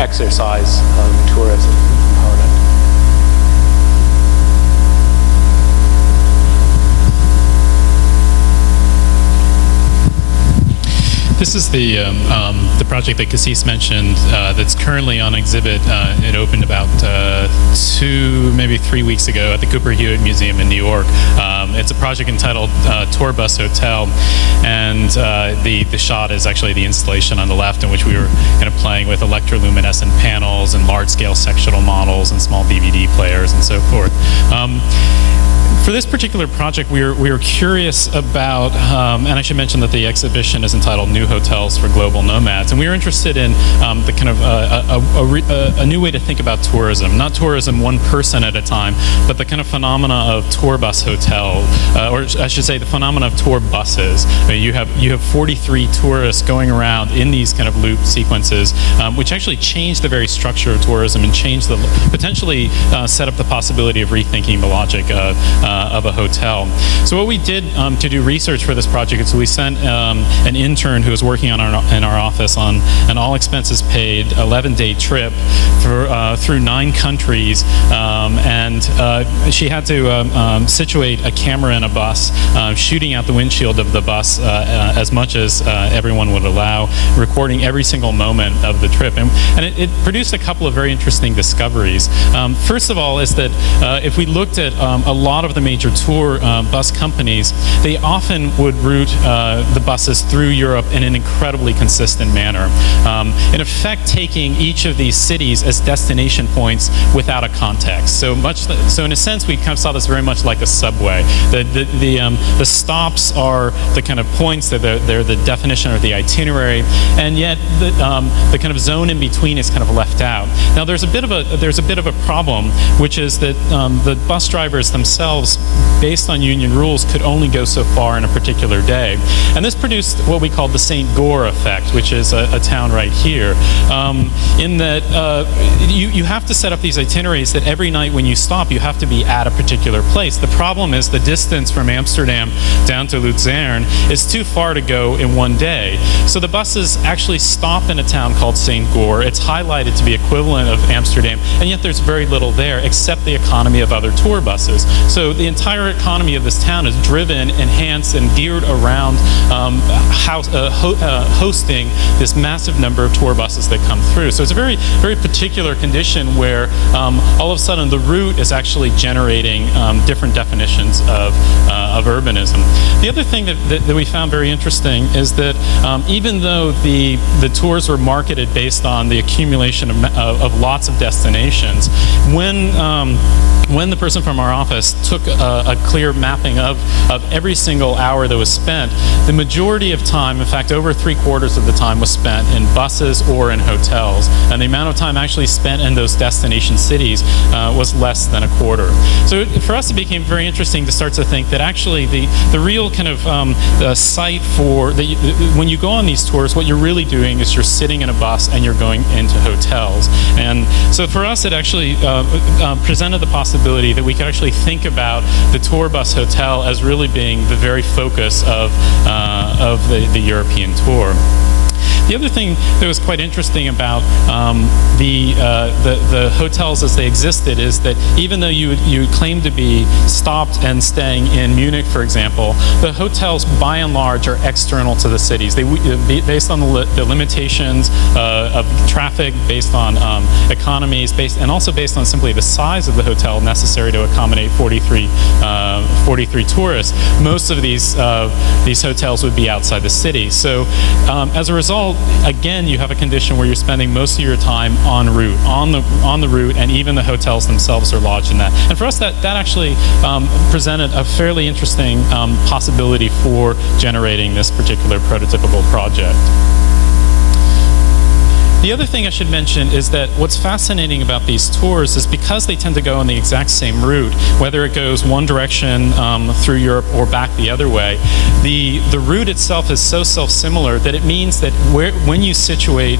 exercise tourist component. This is the project that Kazys mentioned that's currently on exhibit. It opened about 2, maybe 3 weeks ago at the Cooper Hewitt Museum in New York. It's a project entitled Tour Bus Hotel, and the shot is actually the installation on the left, in which we were kind of playing with electroluminescent panels and large-scale sectional models and small DVD players and so forth. For this particular project, we were curious about, and I should mention that the exhibition is entitled New Hotels for Global Nomads, and we were interested in the kind of a new way to think about tourism. Not tourism one person at a time, but the kind of phenomena of tour bus hotel, or I should say the phenomena of tour buses. I mean, you have 43 tourists going around in these kind of loop sequences, which actually change the very structure of tourism and change the, potentially set up the possibility of rethinking the logic of a hotel. So what we did to do research for this project is we sent an intern who was working in our office on an all expenses paid 11-day trip through 9 countries, and she had to situate a camera in a bus, shooting out the windshield of the bus as much as everyone would allow, recording every single moment of the trip. And it produced a couple of very interesting discoveries. First of all is that if we looked at a lot of the major tour bus companies, they often would route the buses through Europe in an incredibly consistent manner. In effect, taking each of these cities as destination points without a context. So in a sense, we kind of saw this very much like a subway. The stops are the kind of points that they're the definition of the itinerary, and yet the kind of zone in between is kind of left out. Now there's a bit of a problem, which is that the bus drivers themselves, based on union rules, could only go so far in a particular day. And this produced what we call the St. Goar Effect, which is a town right here, in that you have to set up these itineraries that every night when you stop, you have to be at a particular place. The problem is the distance from Amsterdam down to Luzern is too far to go in one day. So the buses actually stop in a town called St. Goar. It's highlighted to be equivalent of Amsterdam, and yet there's very little there except the economy of other tour buses. So the entire economy of this town is driven, enhanced, and geared around hosting this massive number of tour buses that come through. So it's a very, very particular condition where all of a sudden the route is actually generating different definitions of urbanism. The other thing that we found very interesting is that even though the tours were marketed based on the accumulation of lots of destinations, when the person from our office took a clear mapping of every single hour that was spent, the majority of time, in fact over 3/4 of the time, was spent in buses or in hotels, and the amount of time actually spent in those destination cities was less than a quarter. So for us it became very interesting to start to think that actually the real kind of site for when you go on these tours, what you're really doing is you're sitting in a bus and you're going into hotels. And so for us it actually presented the possibility that we could actually think about the tour bus hotel as really being the very focus of the European tour. The other thing that was quite interesting about the hotels as they existed is that even though you claim to be stopped and staying in Munich, for example, the hotels by and large are external to the cities. They based on the limitations of traffic, based on economies, and also based on simply the size of the hotel necessary to accommodate 43 tourists. Most of these hotels would be outside the city. So as a result, result, again, you have a condition where you're spending most of your time en route, on the route, and even the hotels themselves are lodged in that. And for us, that actually presented a fairly interesting possibility for generating this particular prototypical project. The other thing I should mention is that what's fascinating about these tours is because they tend to go on the exact same route, whether it goes one direction through Europe or back the other way, the route itself is so self-similar that it means that when you situate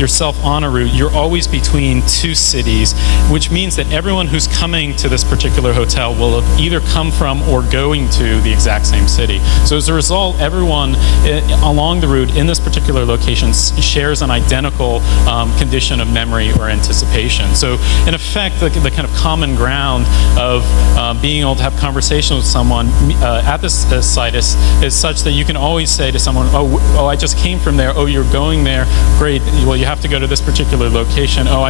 yourself on a route, you're always between two cities, which means that everyone who's coming to this particular hotel will have either come from or going to the exact same city. So as a result, everyone along the route in this particular location shares an identical condition of memory or anticipation. So in effect, the kind of common ground of being able to have conversation with someone at this site is such that you can always say to someone, oh, I just came from there. Oh, you're going there. Great. Well, you have to go to this particular location. Oh,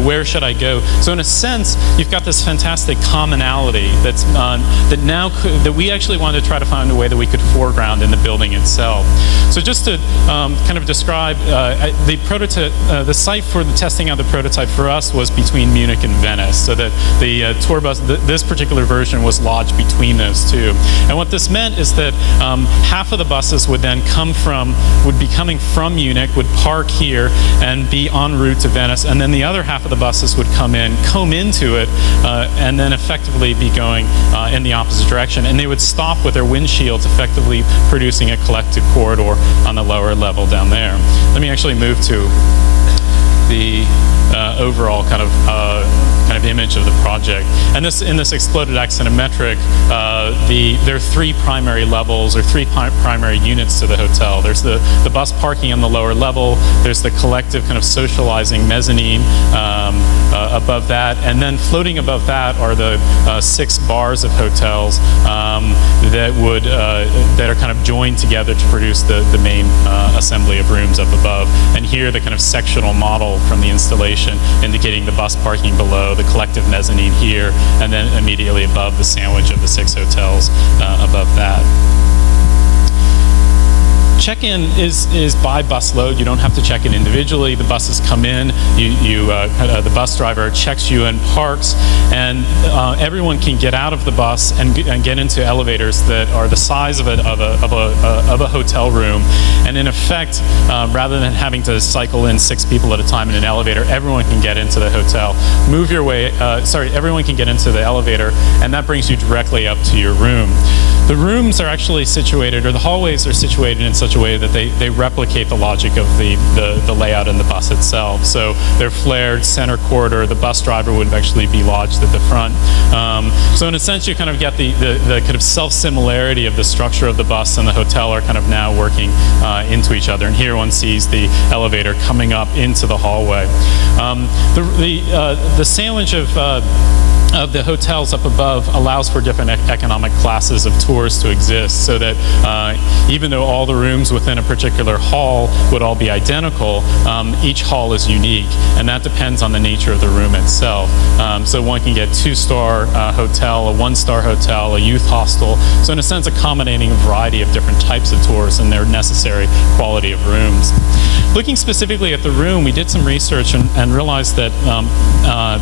where should I go? So in a sense, you've got this fantastic commonality that's that we actually wanted to try to find a way that we could foreground in the building itself. So just to kind of describe the site for the testing of the prototype for us was between Munich and Venice, so that the tour bus, this particular version was lodged between those two. And what this meant is that half of the buses would then would be coming from Munich, would park here and be en route to Venice, and then the other half of the buses would comb into it, and then effectively be going in the opposite direction. And they would stop with their windshields, effectively producing a collective corridor on the lower level down there. Let me actually move to the overall kind of image of the project. And in this exploded axonometric, there are three primary levels or three primary units to the hotel. There's the bus parking on the lower level. There's the collective kind of socializing mezzanine above that, and then floating above that are the 6 bars of hotels that are kind of joined together to produce the main assembly of rooms up above. And here the kind of sectional model from the installation indicating the bus parking below, the collective mezzanine here, and then immediately above the sandwich of the 6 hotels above that. Check-in is by bus load. You don't have to check in individually. The buses come in. The bus driver checks you in, parks, and everyone can get out of the bus and get into elevators that are the size of a hotel room. And in effect, rather than having to cycle in 6 people at a time in an elevator, everyone can get into the hotel. Everyone can get into the elevator, and that brings you directly up to your room. The rooms are actually situated, or the hallways are situated in such a way that they replicate the logic of the layout in the bus itself. So they're flared, center corridor. The bus driver would actually be lodged at the front. So in a sense, you kind of get the kind of self-similarity of the structure of the bus and the hotel are kind of now working into each other. And here one sees the elevator coming up into the hallway. The sandwich of the hotels up above allows for different economic classes of tours to exist, so that even though all the rooms within a particular hall would all be identical, each hall is unique, and that depends on the nature of the room itself. So one can get 2-star hotel, a 1-star hotel, a youth hostel, so in a sense accommodating a variety of different types of tours and their necessary quality of rooms. Looking specifically at the room, we did some research and realized that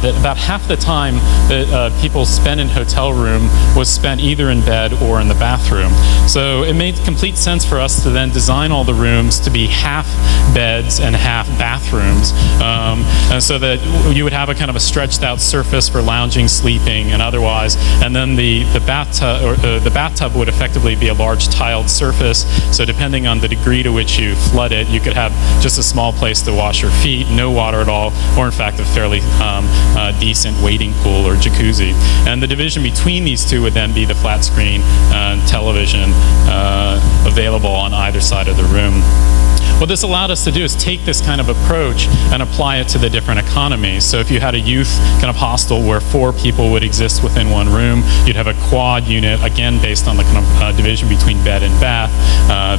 that about half the time that people spend in hotel room was spent either in bed or in the bathroom. So it made complete sense for us to then design all the rooms to be half beds and half bathrooms, and so that you would have a kind of a stretched out surface for lounging, sleeping, and otherwise. And then the bathtub would effectively be a large tiled surface. So depending on the degree to which you flood it, you could have just a small place to wash your feet, no water at all, or in fact a fairly decent wading pool or jacuzzi. And the division between these two would then be the flat screen television available on either side of the room. What this allowed us to do is take this kind of approach and apply it to the different economies. So if you had a youth kind of hostel where 4 people would exist within one room, you'd have a quad unit, again based on the kind of division between bed and bath,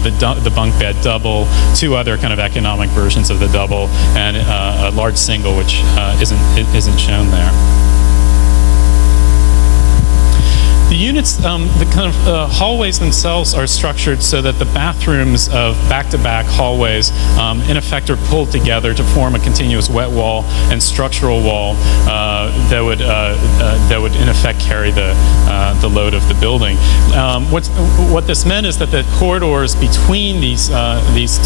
the bunk bed double, 2 other kind of economic versions of the double, and a large single, which isn't shown there. The units, the kind of hallways themselves are structured so that the bathrooms of back-to-back hallways, in effect, are pulled together to form a continuous wet wall and structural wall that would, in effect, carry the load of the building. What this meant is that the corridors between these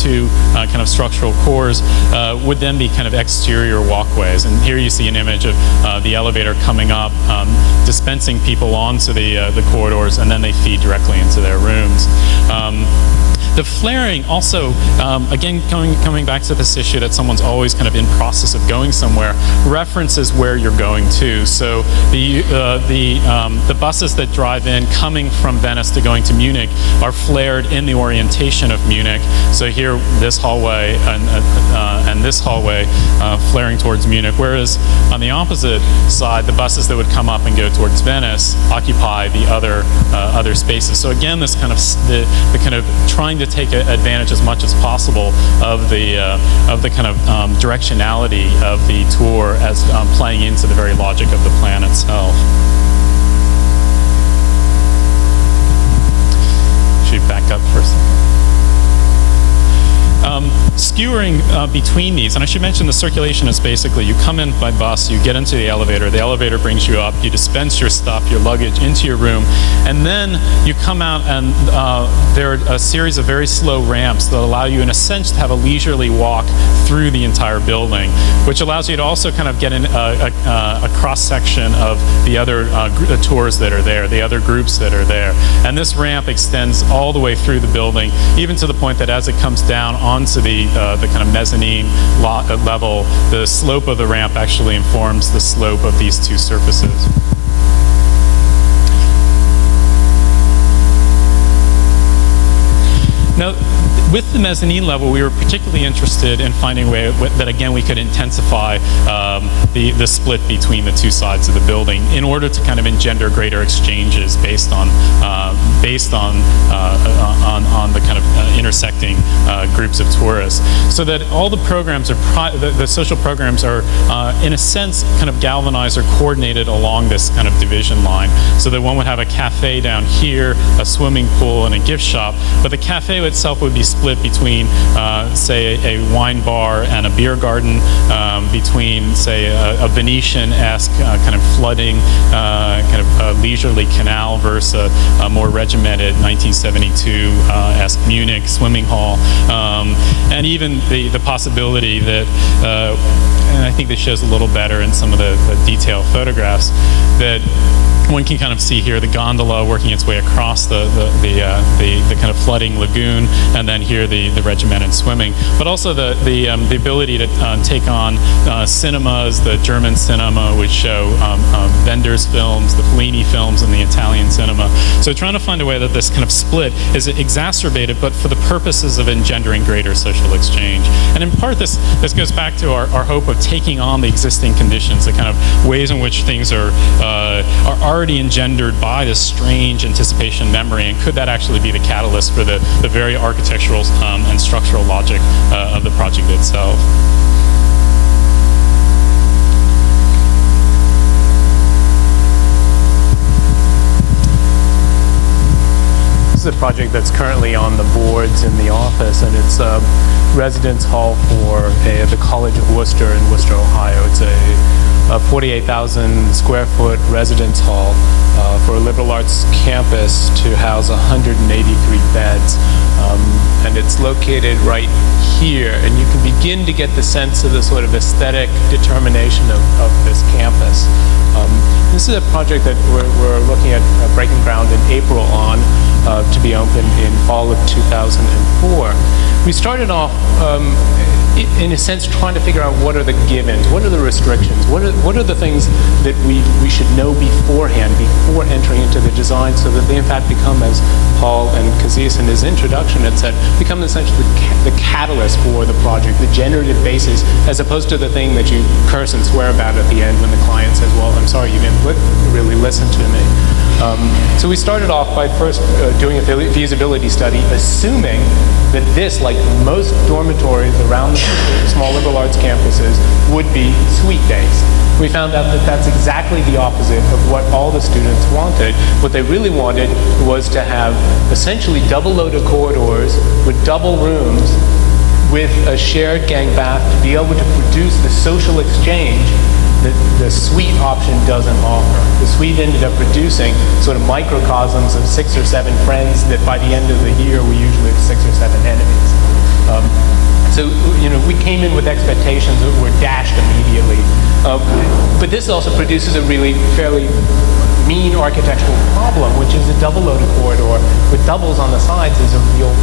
two kind of structural cores would then be kind of exterior walkways. And here you see an image of the elevator coming up, dispensing people onto the corridors, and then they feed directly into their rooms. The flaring also, again, coming back to this issue that someone's always kind of in process of going somewhere, references where you're going to. So the buses that drive in coming from Venice to going to Munich are flared in the orientation of Munich. So here, this hallway and this hallway flaring towards Munich. Whereas on the opposite side, the buses that would come up and go towards Venice occupy the other spaces. So again, this kind of the kind of trying to take advantage as much as possible of the kind of directionality of the tour as playing into the very logic of the plan itself. Should we back up for a second? Skewering between these, and I should mention the circulation is basically you come in by bus, you get into the elevator brings you up, you dispense your stuff, your luggage into your room, and then you come out and there are a series of very slow ramps that allow you in a sense to have a leisurely walk through the entire building, which allows you to also kind of get in a cross-section of the other tours that are there, the other groups that are there. And this ramp extends all the way through the building, even to the point that as it comes down onto the kind of mezzanine level, the slope of the ramp actually informs the slope of these two surfaces. Now, with the mezzanine level, we were particularly interested in finding a way that, again, we could intensify the split between the two sides of the building in order to kind of engender greater exchanges based on the kind of intersecting groups of tourists, so that all the programs are the social programs are in a sense kind of galvanized or coordinated along this kind of division line, so that one would have a cafe down here, a swimming pool, and a gift shop, but the cafe itself would be split between, say, a wine bar and a beer garden, between, say, a Venetian-esque kind of flooding, kind of leisurely canal versus a more regimented 1972-esque Munich swimming hall, and even the possibility that, and I think this shows a little better in some of the detailed photographs, that one can kind of see here the gondola working its way across the kind of flooding lagoon, and then here the regimented swimming. But also the ability to take on cinemas. The German cinema would show Wenders films, the Fellini films, and the Italian cinema. So trying to find a way that this kind of split is exacerbated, but for the purposes of engendering greater social exchange. And in part, this goes back to our hope of taking on the existing conditions, the kind of ways in which things are already engendered by this strange anticipation memory, and could that actually be the catalyst for the very architectural and structural logic of the project itself. This is a project that's currently on the boards in the office, and it's a residence hall for the College of Wooster in Wooster, Ohio. It's a 48,000 square foot residence hall for a liberal arts campus to house 183 beds. And it's located right here, and you can begin to get the sense of the sort of aesthetic determination of this campus. This is a project that we're looking at breaking ground in April on, to be opened in fall of 2004. We started off in a sense trying to figure out what are the givens, what are the restrictions, what are the things that we should know beforehand, before entering into the design, so that they in fact become, as Paul and Kazys in his introduction had said, become essentially the catalyst for the project, the generative basis, as opposed to the thing that you curse and swear about at the end when the client says, well, I'm sorry, you didn't really listen to me. So we started off by first doing a feasibility study, assuming that this, like most dormitories around the small liberal arts campuses, would be suite days. We found out that that's exactly the opposite of what all the students wanted. What they really wanted was to have essentially double-loaded corridors with double rooms with a shared gang bath to be able to produce the social exchange that the suite option doesn't offer. The suite ended up producing sort of microcosms of 6 or 7 friends that by the end of the year we usually have 6 or 7 enemies. So, we came in with expectations that were dashed immediately. But this also produces a really fairly mean architectural problem, which is a double-loaded corridor with doubles on the sides is a real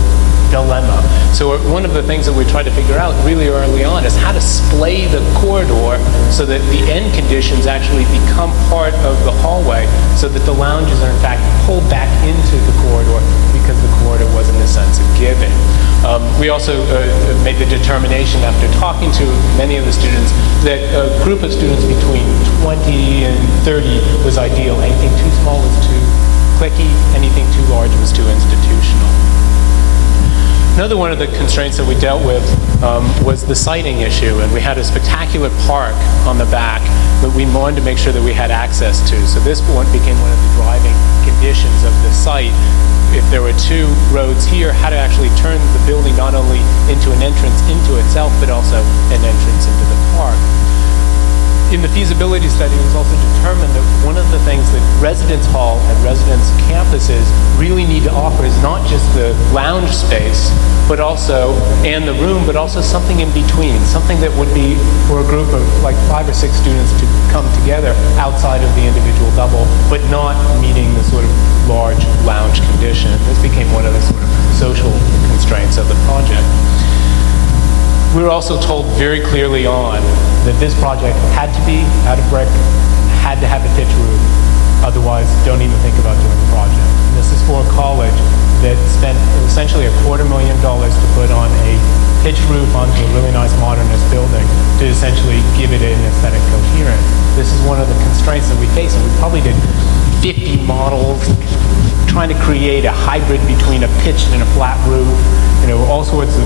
dilemma. So one of the things that we tried to figure out really early on is how to splay the corridor so that the end conditions actually become part of the hallway, so that the lounges are in fact pulled back into the corridor because the corridor was in a sense a given. We also made the determination after talking to many of the students that a group of students between 20 and 30 was ideal. Anything too small was too cliquey, anything too large was too institutional. Another one of the constraints that we dealt with was the siting issue, and we had a spectacular park on the back that we wanted to make sure that we had access to. So this one became one of the driving conditions of the site. If there were 2 roads here, how to actually turn the building not only into an entrance into itself, but also an entrance into the park. In the feasibility study, it was also determined that one of the things that residence hall and residence campuses really need to offer is not just the lounge space, but also, and the room, but also something in between, something that would be for a group of like 5 or 6 students to come together outside of the individual double, but not meeting the sort of large lounge condition. This became one of the sort of social constraints of the project. We were also told very clearly on that this project had to be out of brick, had to have a pitch roof, otherwise don't even think about doing the project. And this is for a college that spent essentially $250,000 to put on a pitch roof onto a really nice modernist building to essentially give it an aesthetic coherence. This is one of the constraints that we face, and we probably did 50 models trying to create a hybrid between a pitched and a flat roof, all sorts of,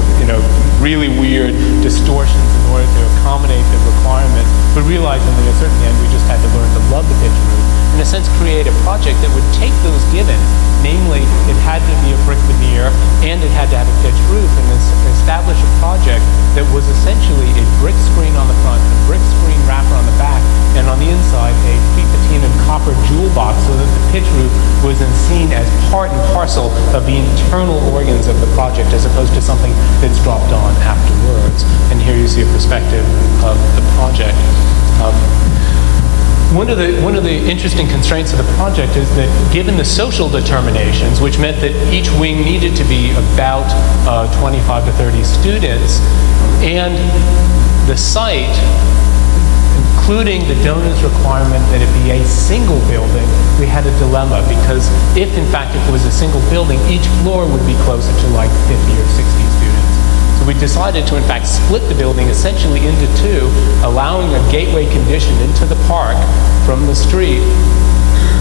really weird distortions in order to accommodate the requirement, but realizing that at a certain end we just had to learn to love the pitch roof. In a sense, create a project that would take those givens, namely it had to be a brick veneer and it had to have a pitch roof, and establish a project that was essentially a brick screen on the front, a brick screen wrapper on the back, and on the inside a pre-patinaed copper jewel box, so that the pitch roof was then seen as part and parcel of the internal organs of the project, as opposed to something that's dropped on afterwards. And here you see a perspective of the project. One of the interesting constraints of the project is that given the social determinations, which meant that each wing needed to be about 25 to 30 students, and the site, including the donor's requirement that it be a single building, we had a dilemma, because if in fact it was a single building, each floor would be closer to like 50 or 60 students. So we decided to in fact split the building essentially into 2, allowing a gateway condition into the park from the street,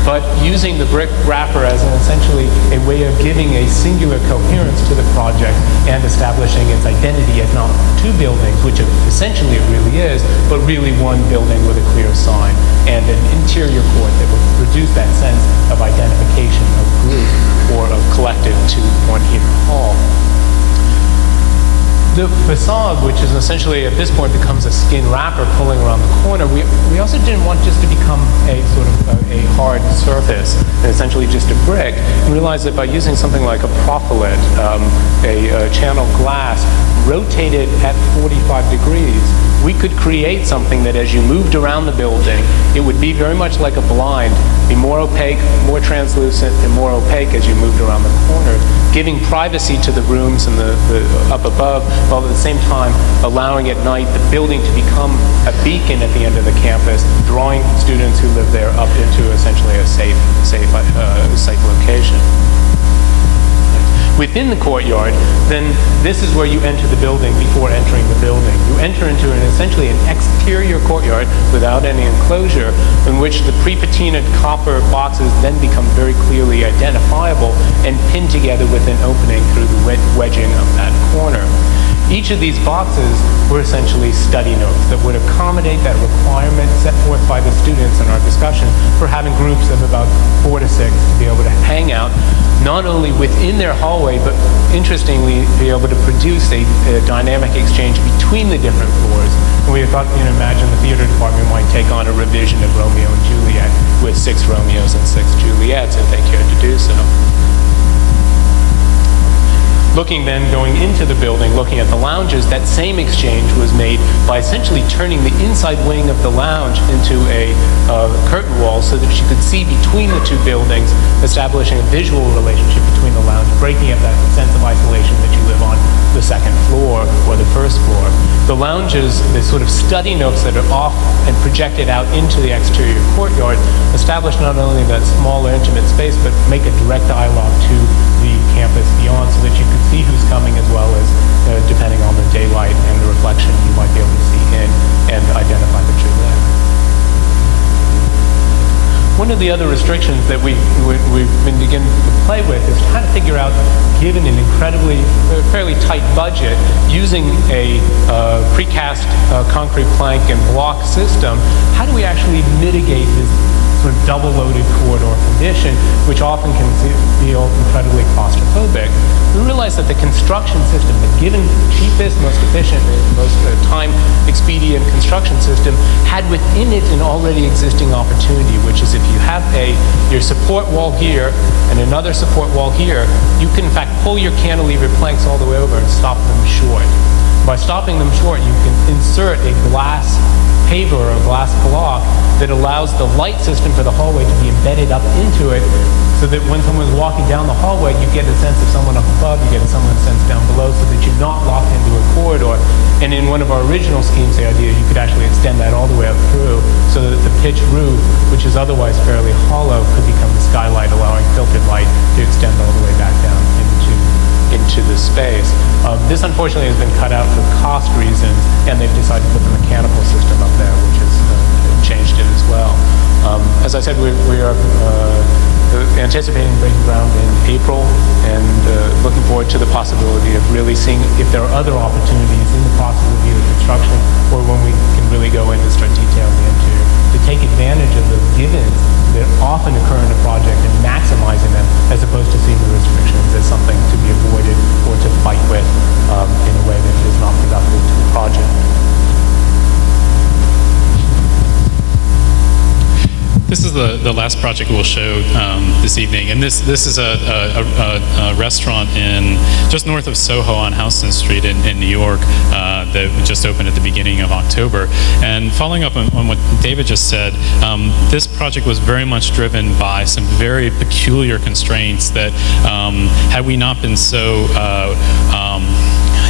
but using the brick wrapper as essentially a way of giving a singular coherence to the project and establishing its identity as not 2 buildings, which essentially it really is, but really one building with a clear sign and an interior court that would produce that sense of identification of group or of collective to one here hall. The facade, which is essentially at this point becomes a skin wrapper pulling around the corner, we also didn't want just to become a sort of a hard surface and essentially just a brick. We realized that by using something like a profilate, a channel glass, rotated at 45 degrees, we could create something that as you moved around the building, it would be very much like a blind, be more opaque, more translucent, and more opaque as you moved around the corners, giving privacy to the rooms and the up above, while at the same time allowing at night the building to become a beacon at the end of the campus, drawing students who live there up into essentially a safe location. Within the courtyard, then this is where you enter the building before entering the building. You enter into essentially an exterior courtyard without any enclosure, in which the pre-patinaed copper boxes then become very clearly identifiable and pinned together with an opening through the wedging of that corner. Each of these boxes were essentially study notes that would accommodate that requirement set forth by the students in our discussion for having groups of about 4 to 6 to be able to hang out, not only within their hallway, but interestingly, be able to produce a dynamic exchange between the different floors. And we thought, imagine the theater department might take on a revision of Romeo and Juliet with 6 Romeos and 6 Juliets if they cared to do so. Going into the building, looking at the lounges, that same exchange was made by essentially turning the inside wing of the lounge into a curtain wall so that you could see between the two buildings, establishing a visual relationship between the lounge, breaking up that sense of isolation that you live on the second floor or the first floor. The lounges, the sort of study notes that are off and projected out into the exterior courtyard, establish not only that smaller, intimate space, but make a direct dialogue to the campus beyond so that you can see who's coming as well as, depending on the daylight and the reflection, you might be able to see in and identify that you're there. One of the other restrictions that we've been beginning to play with is how to figure out, given an incredibly, fairly tight budget, using a precast concrete plank and block system, how do we actually mitigate this sort of double-loaded corridor condition, which often can feel incredibly claustrophobic? We realized that the construction system, the given cheapest, most efficient, most time-expedient construction system, had within it an already existing opportunity, which is if you have your support wall here and another support wall here, you can in fact pull your cantilever planks all the way over and stop them short. By stopping them short, you can insert a glass paver or a glass block that allows the light system for the hallway to be embedded up into it, so that when someone's walking down the hallway, you get a sense of someone up above, you get a sense down below, so that you're not locked into a corridor. And in one of our original schemes, the idea you could actually extend that all the way up through, so that the pitched roof, which is otherwise fairly hollow, could become the skylight, allowing filtered light to extend all the way back down into the space. This unfortunately has been cut out for cost reasons, and they've decided to put the mechanical system up there, which has changed it as well. As I said, we are anticipating breaking ground in April, and looking forward to the possibility of really seeing if there are other opportunities in the process of either construction or when we can really go in and start detailing the interior to take advantage of the givens that often occur in a project and maximizing them, as opposed to seeing the restrictions as something to be avoided or to fight with in a way that is not productive to the project. This is the last project we'll show this evening, and this is a restaurant in just north of Soho on Houston Street in New York that just opened at the beginning of October. And following up on what David just said, this project was very much driven by some very peculiar constraints that had we not been so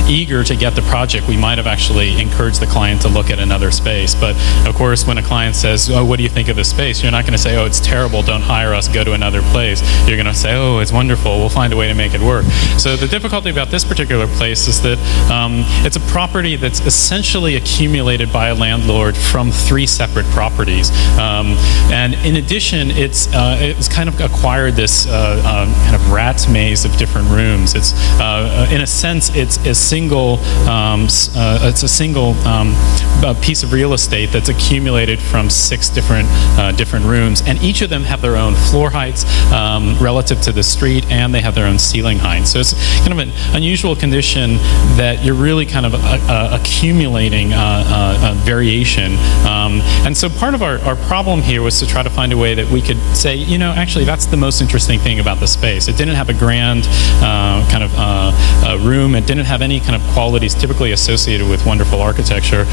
eager to get the project, we might have actually encouraged the client to look at another space. But of course, when a client says, "Oh, what do you think of this space?" you're not going to say, "Oh, it's terrible, don't hire us, go to another place." You're going to say, "Oh, it's wonderful, we'll find a way to make it work." So the difficulty about this particular place is that it's a property that's essentially accumulated by a landlord from 3 separate properties. And in addition, it's kind of acquired this kind of rat's maze of different rooms. It's in a sense, it's a single piece of real estate that's accumulated from 6 different rooms, and each of them have their own floor heights relative to the street, and they have their own ceiling height. So it's kind of an unusual condition that you're really kind of accumulating variation. And so part of our problem here was to try to find a way that we could say, actually that's the most interesting thing about the space. It didn't have a grand kind of room. It didn't have any kind of qualities typically associated with wonderful architecture,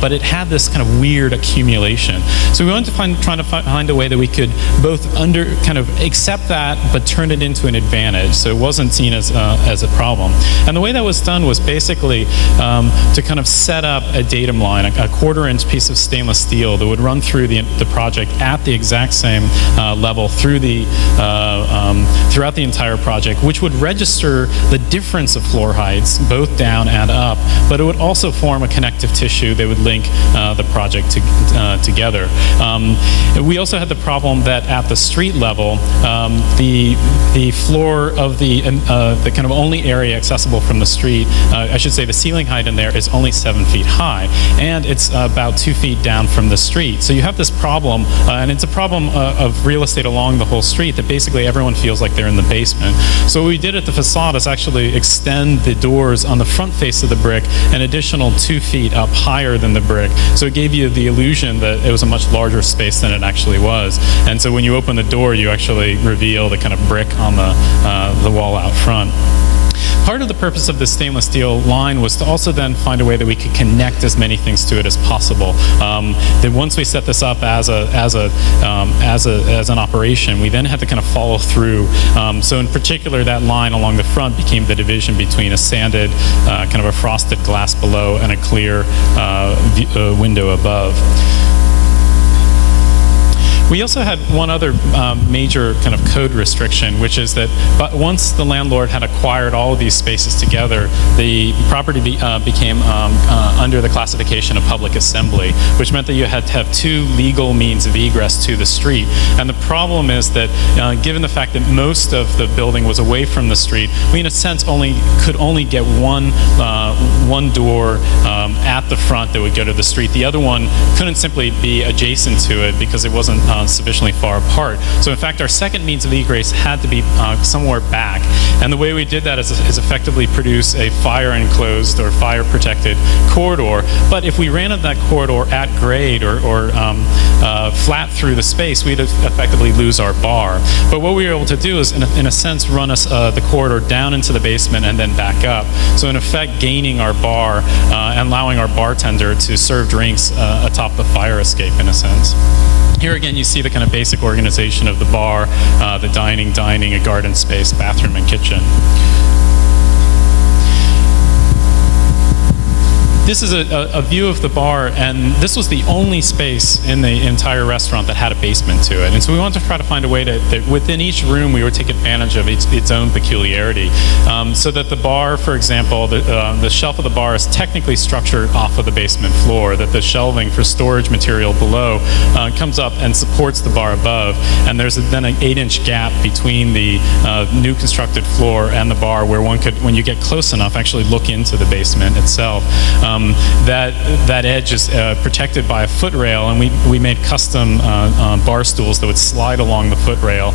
but it had this kind of weird accumulation. So we wanted to try to find a way that we could both kind of accept that, but turn it into an advantage, so it wasn't seen as a problem. And the way that was done was basically to kind of set up a datum line, a 1/4-inch piece of stainless steel that would run through the project at the exact same level throughout the entire project, which would register the difference of floor heights, both both down and up, but it would also form a connective tissue that would link the project together. We also had the problem that at the street level, the floor of the kind of only area accessible from the street, I should say the ceiling height in there is only 7 feet high, and it's about 2 feet down from the street. So you have this problem, and it's a problem of real estate along the whole street that basically everyone feels like they're in the basement. So what we did at the facade is actually extend the doors on the front face of the brick an additional 2 feet up higher than the brick. So it gave you the illusion that it was a much larger space than it actually was. And so when you open the door, you actually reveal the kind of brick on the wall out front. Part of the purpose of this stainless steel line was to also then find a way that we could connect as many things to it as possible. Then once we set this up as an operation, we then had to kind of follow through. So in particular, that line along the front became the division between a sanded, kind of a frosted glass below and a clear window above. We also had one other major kind of code restriction, which is that once the landlord had acquired all of these spaces together, the property became under the classification of public assembly, which meant that you had to have 2 legal means of egress to the street. And the problem is that given the fact that most of the building was away from the street, we in a sense could only get one door at the front that would go to the street. The other one couldn't simply be adjacent to it because it wasn't sufficiently far apart. So in fact, our second means of egress had to be somewhere back. And the way we did that is effectively produce a fire enclosed or fire protected corridor. But if we ran that corridor at grade or flat through the space, we'd effectively lose our bar. But what we were able to do is, in a sense, run the corridor down into the basement and then back up. So in effect, gaining our bar and allowing our bartender to serve drinks atop the fire escape, in a sense. Here again, you see the kind of basic organization of the bar, the dining, a garden space, bathroom, and kitchen. This is a view of the bar, and this was the only space in the entire restaurant that had a basement to it. And so we wanted to try to find a way that within each room we would take advantage of its own peculiarity. So that the bar, for example, the shelf of the bar is technically structured off of the basement floor, that the shelving for storage material below comes up and supports the bar above. And there's then an 8-inch gap between the new constructed floor and the bar where one could, when you get close enough, actually look into the basement itself. That edge is protected by a footrail, and we made custom bar stools that would slide along the footrail,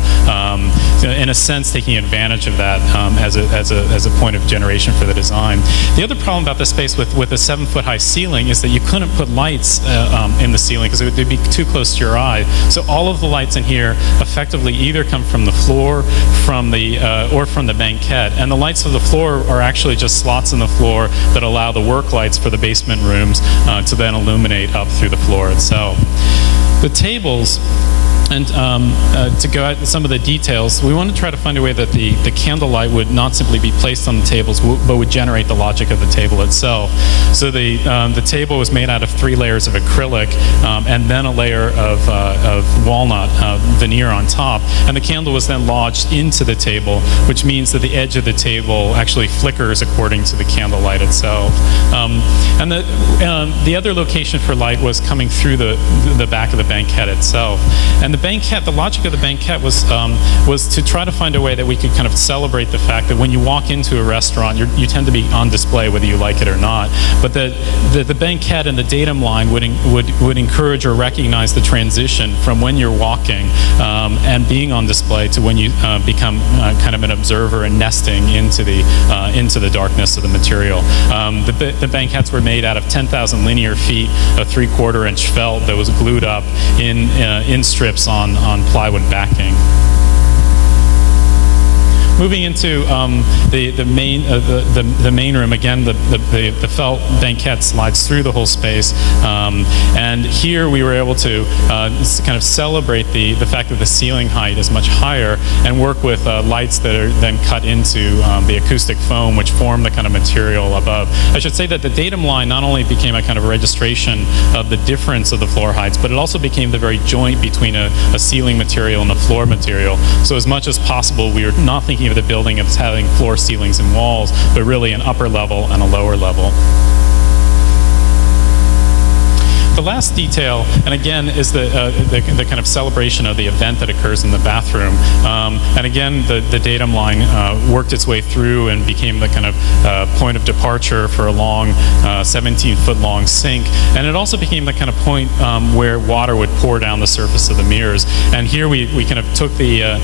in a sense taking advantage of that as a point of generation for the design. The other problem about the space with a 7-foot-high ceiling is that you couldn't put lights in the ceiling because they'd be too close to your eye. So all of the lights in here effectively either come from the floor, or from the banquette, and the lights of the floor are actually just slots in the floor that allow the work lights for the basement rooms to then illuminate up through the floor itself. The tables, and to go at some of the details, we want to try to find a way that the candlelight would not simply be placed on the tables, but would generate the logic of the table itself. So the table was made out of 3 layers of acrylic and then a layer of walnut veneer on top. And the candle was then lodged into the table, which means that the edge of the table actually flickers according to the candlelight itself. And the other location for light was coming through the back of the banquette itself. And the logic of the banquette was to try to find a way that we could kind of celebrate the fact that when you walk into a restaurant, you tend to be on display whether you like it or not. But the banquette and the datum line would encourage or recognize the transition from when you're walking and being on display to when you become kind of an observer and nesting into the darkness of the material. The banquettes were made out of 10,000 linear feet of 3/4-inch felt that was glued up in strips on plywood backing. Moving into the main room, again, the felt banquette slides through the whole space, and here we were able to kind of celebrate the fact that the ceiling height is much higher and work with lights that are then cut into the acoustic foam, which form the kind of material above. I should say that the datum line not only became a kind of registration of the difference of the floor heights, but it also became the very joint between a ceiling material and a floor material. So as much as possible, we were not thinking the building as having floor, ceilings, and walls, but really an upper level and a lower level. The last detail, and again, is the kind of celebration of the event that occurs in the bathroom. And again, the datum line worked its way through and became the kind of point of departure for a long 17-foot long sink. And it also became the kind of point where water would pour down the surface of the mirrors. And here we kind of took the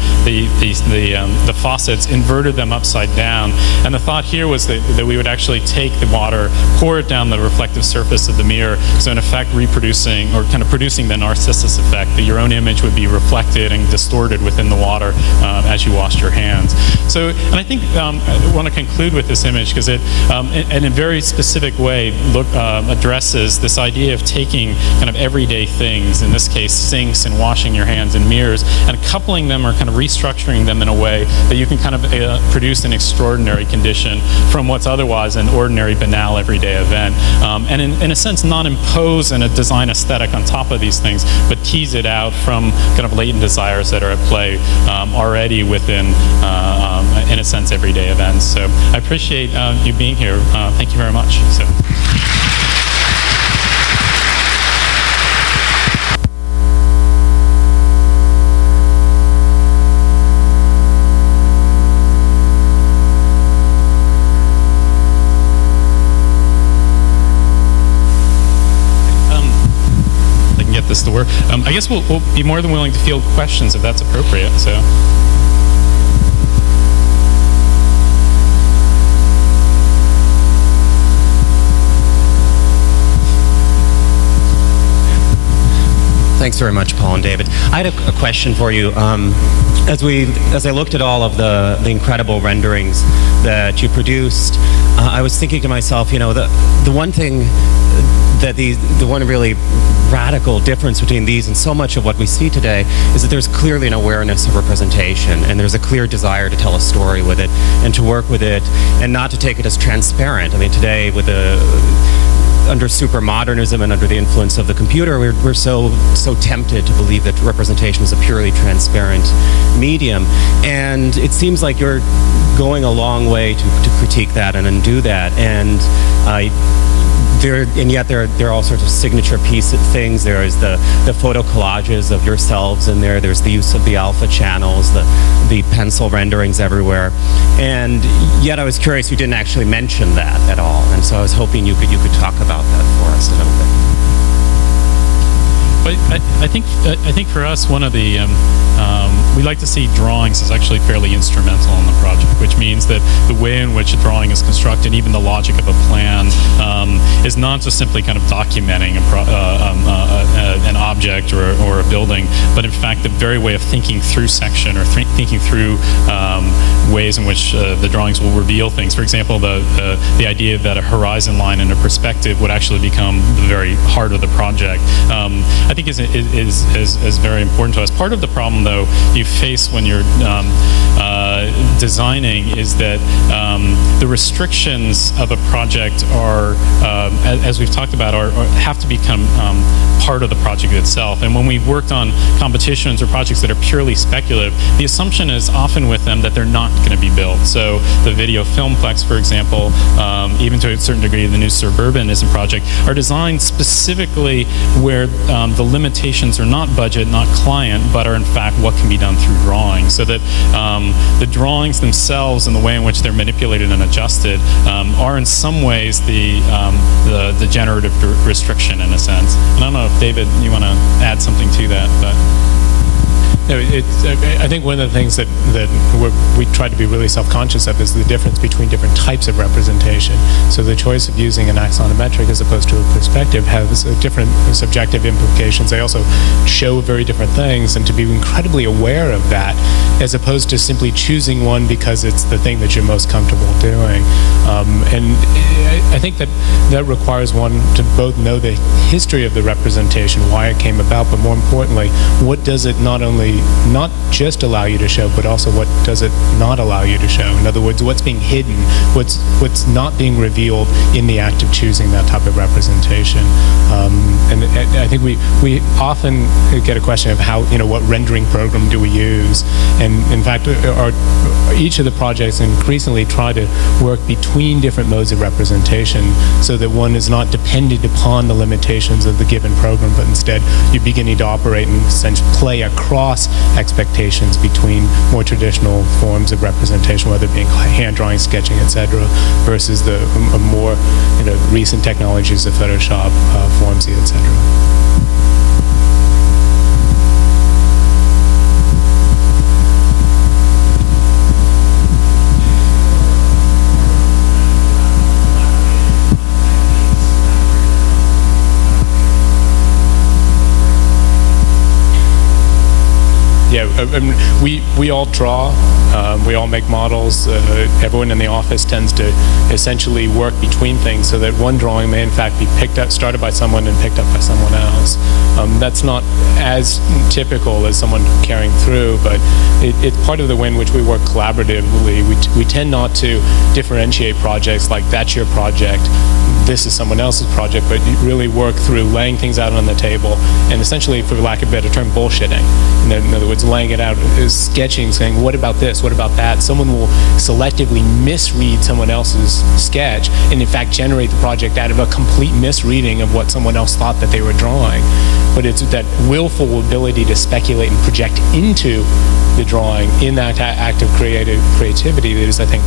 faucets, inverted them upside down. And the thought here was that we would actually take the water, pour it down the reflective surface of the mirror, so in effect reproducing or kind of producing the Narcissus effect, that your own image would be reflected and distorted within the water as you washed your hands. So, and I think I want to conclude with this image because it, in a very specific way, addresses this idea of taking kind of everyday things, in this case sinks and washing your hands and mirrors, and coupling them or kind of restructuring them in a way that you can kind of produce an extraordinary condition from what's otherwise an ordinary, banal, everyday event. And in a sense, not impose a design aesthetic on top of these things, but tease it out from kind of latent desires that are at play already within, in a sense, everyday events. So I appreciate you being here. Thank you very much. So. To work. I guess we'll be more than willing to field questions if that's appropriate. So. Thanks very much, Paul and David. I had a question for you. As I looked at all of the incredible renderings that you produced, I was thinking to myself, the one thing that the one really radical difference between these and so much of what we see today is that there's clearly an awareness of representation, and there's a clear desire to tell a story with it and to work with it and not to take it as transparent. I mean, today with under supermodernism and under the influence of the computer, we're so tempted to believe that representation is a purely transparent medium. And it seems like you're going a long way to critique that and undo that. And yet there are all sorts of signature piece things. There is the photo collages of yourselves in there. There's the use of the alpha channels, the pencil renderings everywhere. And yet I was curious, you didn't actually mention that at all. And so I was hoping you could talk about that for us a little bit. But I think for us, one of the we like to see drawings as actually fairly instrumental in the project, which means that the way in which a drawing is constructed, even the logic of a plan, is not just simply kind of documenting an object or a building, but in fact the very way of thinking through section or thinking through ways in which the drawings will reveal things. For example, the idea that a horizon line and a perspective would actually become the very heart of the project, I think is very important to us. Part of the problem, though, you face when you're designing is that the restrictions of a project are, as we've talked about, have to become part of the project itself. And when we've worked on competitions or projects that are purely speculative, the assumption is often with them that they're not going to be built. So the video filmplex, for example, even to a certain degree, the new Urbanism project, are designed specifically where the limitations are not budget, not client, but are in fact what can be done through drawing. So that the drawings themselves and the way in which they're manipulated and adjusted are in some ways the generative restriction in a sense. And I don't know if David, you want to add something to that, but. I think one of the things that we try to be really self-conscious of is the difference between different types of representation. So the choice of using an axonometric as opposed to a perspective has different subjective implications. They also show very different things, and to be incredibly aware of that as opposed to simply choosing one because it's the thing that you're most comfortable doing. And I think that requires one to both know the history of the representation, why it came about, but more importantly, what does it not only actually not just allow you to show, but also what does it not allow you to show. In other words, what's being hidden, what's not being revealed in the act of choosing that type of representation. And I think we often get a question of how, what rendering program do we use? And in fact, each of the projects increasingly try to work between different modes of representation so that one is not dependent upon the limitations of the given program, but instead you're beginning to operate and essentially play across expectations between more traditional forms of representation, whether it being hand drawing, sketching, etc., versus the more recent technologies of Photoshop, Formsy, etc. We all draw, we all make models. Everyone in the office tends to essentially work between things so that one drawing may in fact be started by someone and picked up by someone else. That's not as typical as someone carrying through, but it's part of the way in which we work collaboratively. We tend not to differentiate projects like that's your project, this is someone else's project, but you really work through laying things out on the table and essentially, for lack of a better term, bullshitting. In other words, laying it out, sketching, saying, what about this, what about that? Someone will selectively misread someone else's sketch and in fact generate the project out of a complete misreading of what someone else thought that they were drawing. But it's that willful ability to speculate and project into the drawing in that act of creativity that is, I think,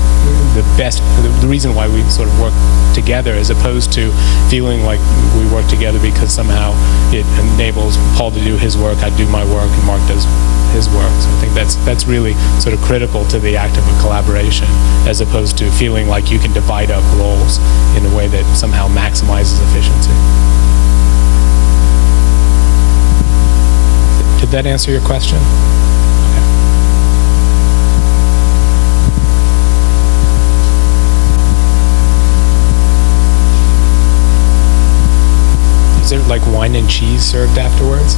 the reason why we sort of work together, as opposed to feeling like we work together because somehow it enables Paul to do his work, I do my work, and Mark does his work. So I think that's really sort of critical to the act of a collaboration, as opposed to feeling like you can divide up roles in a way that somehow maximizes efficiency. Did that answer your question? Is there like wine and cheese served afterwards?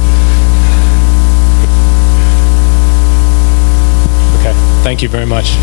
Okay, thank you very much.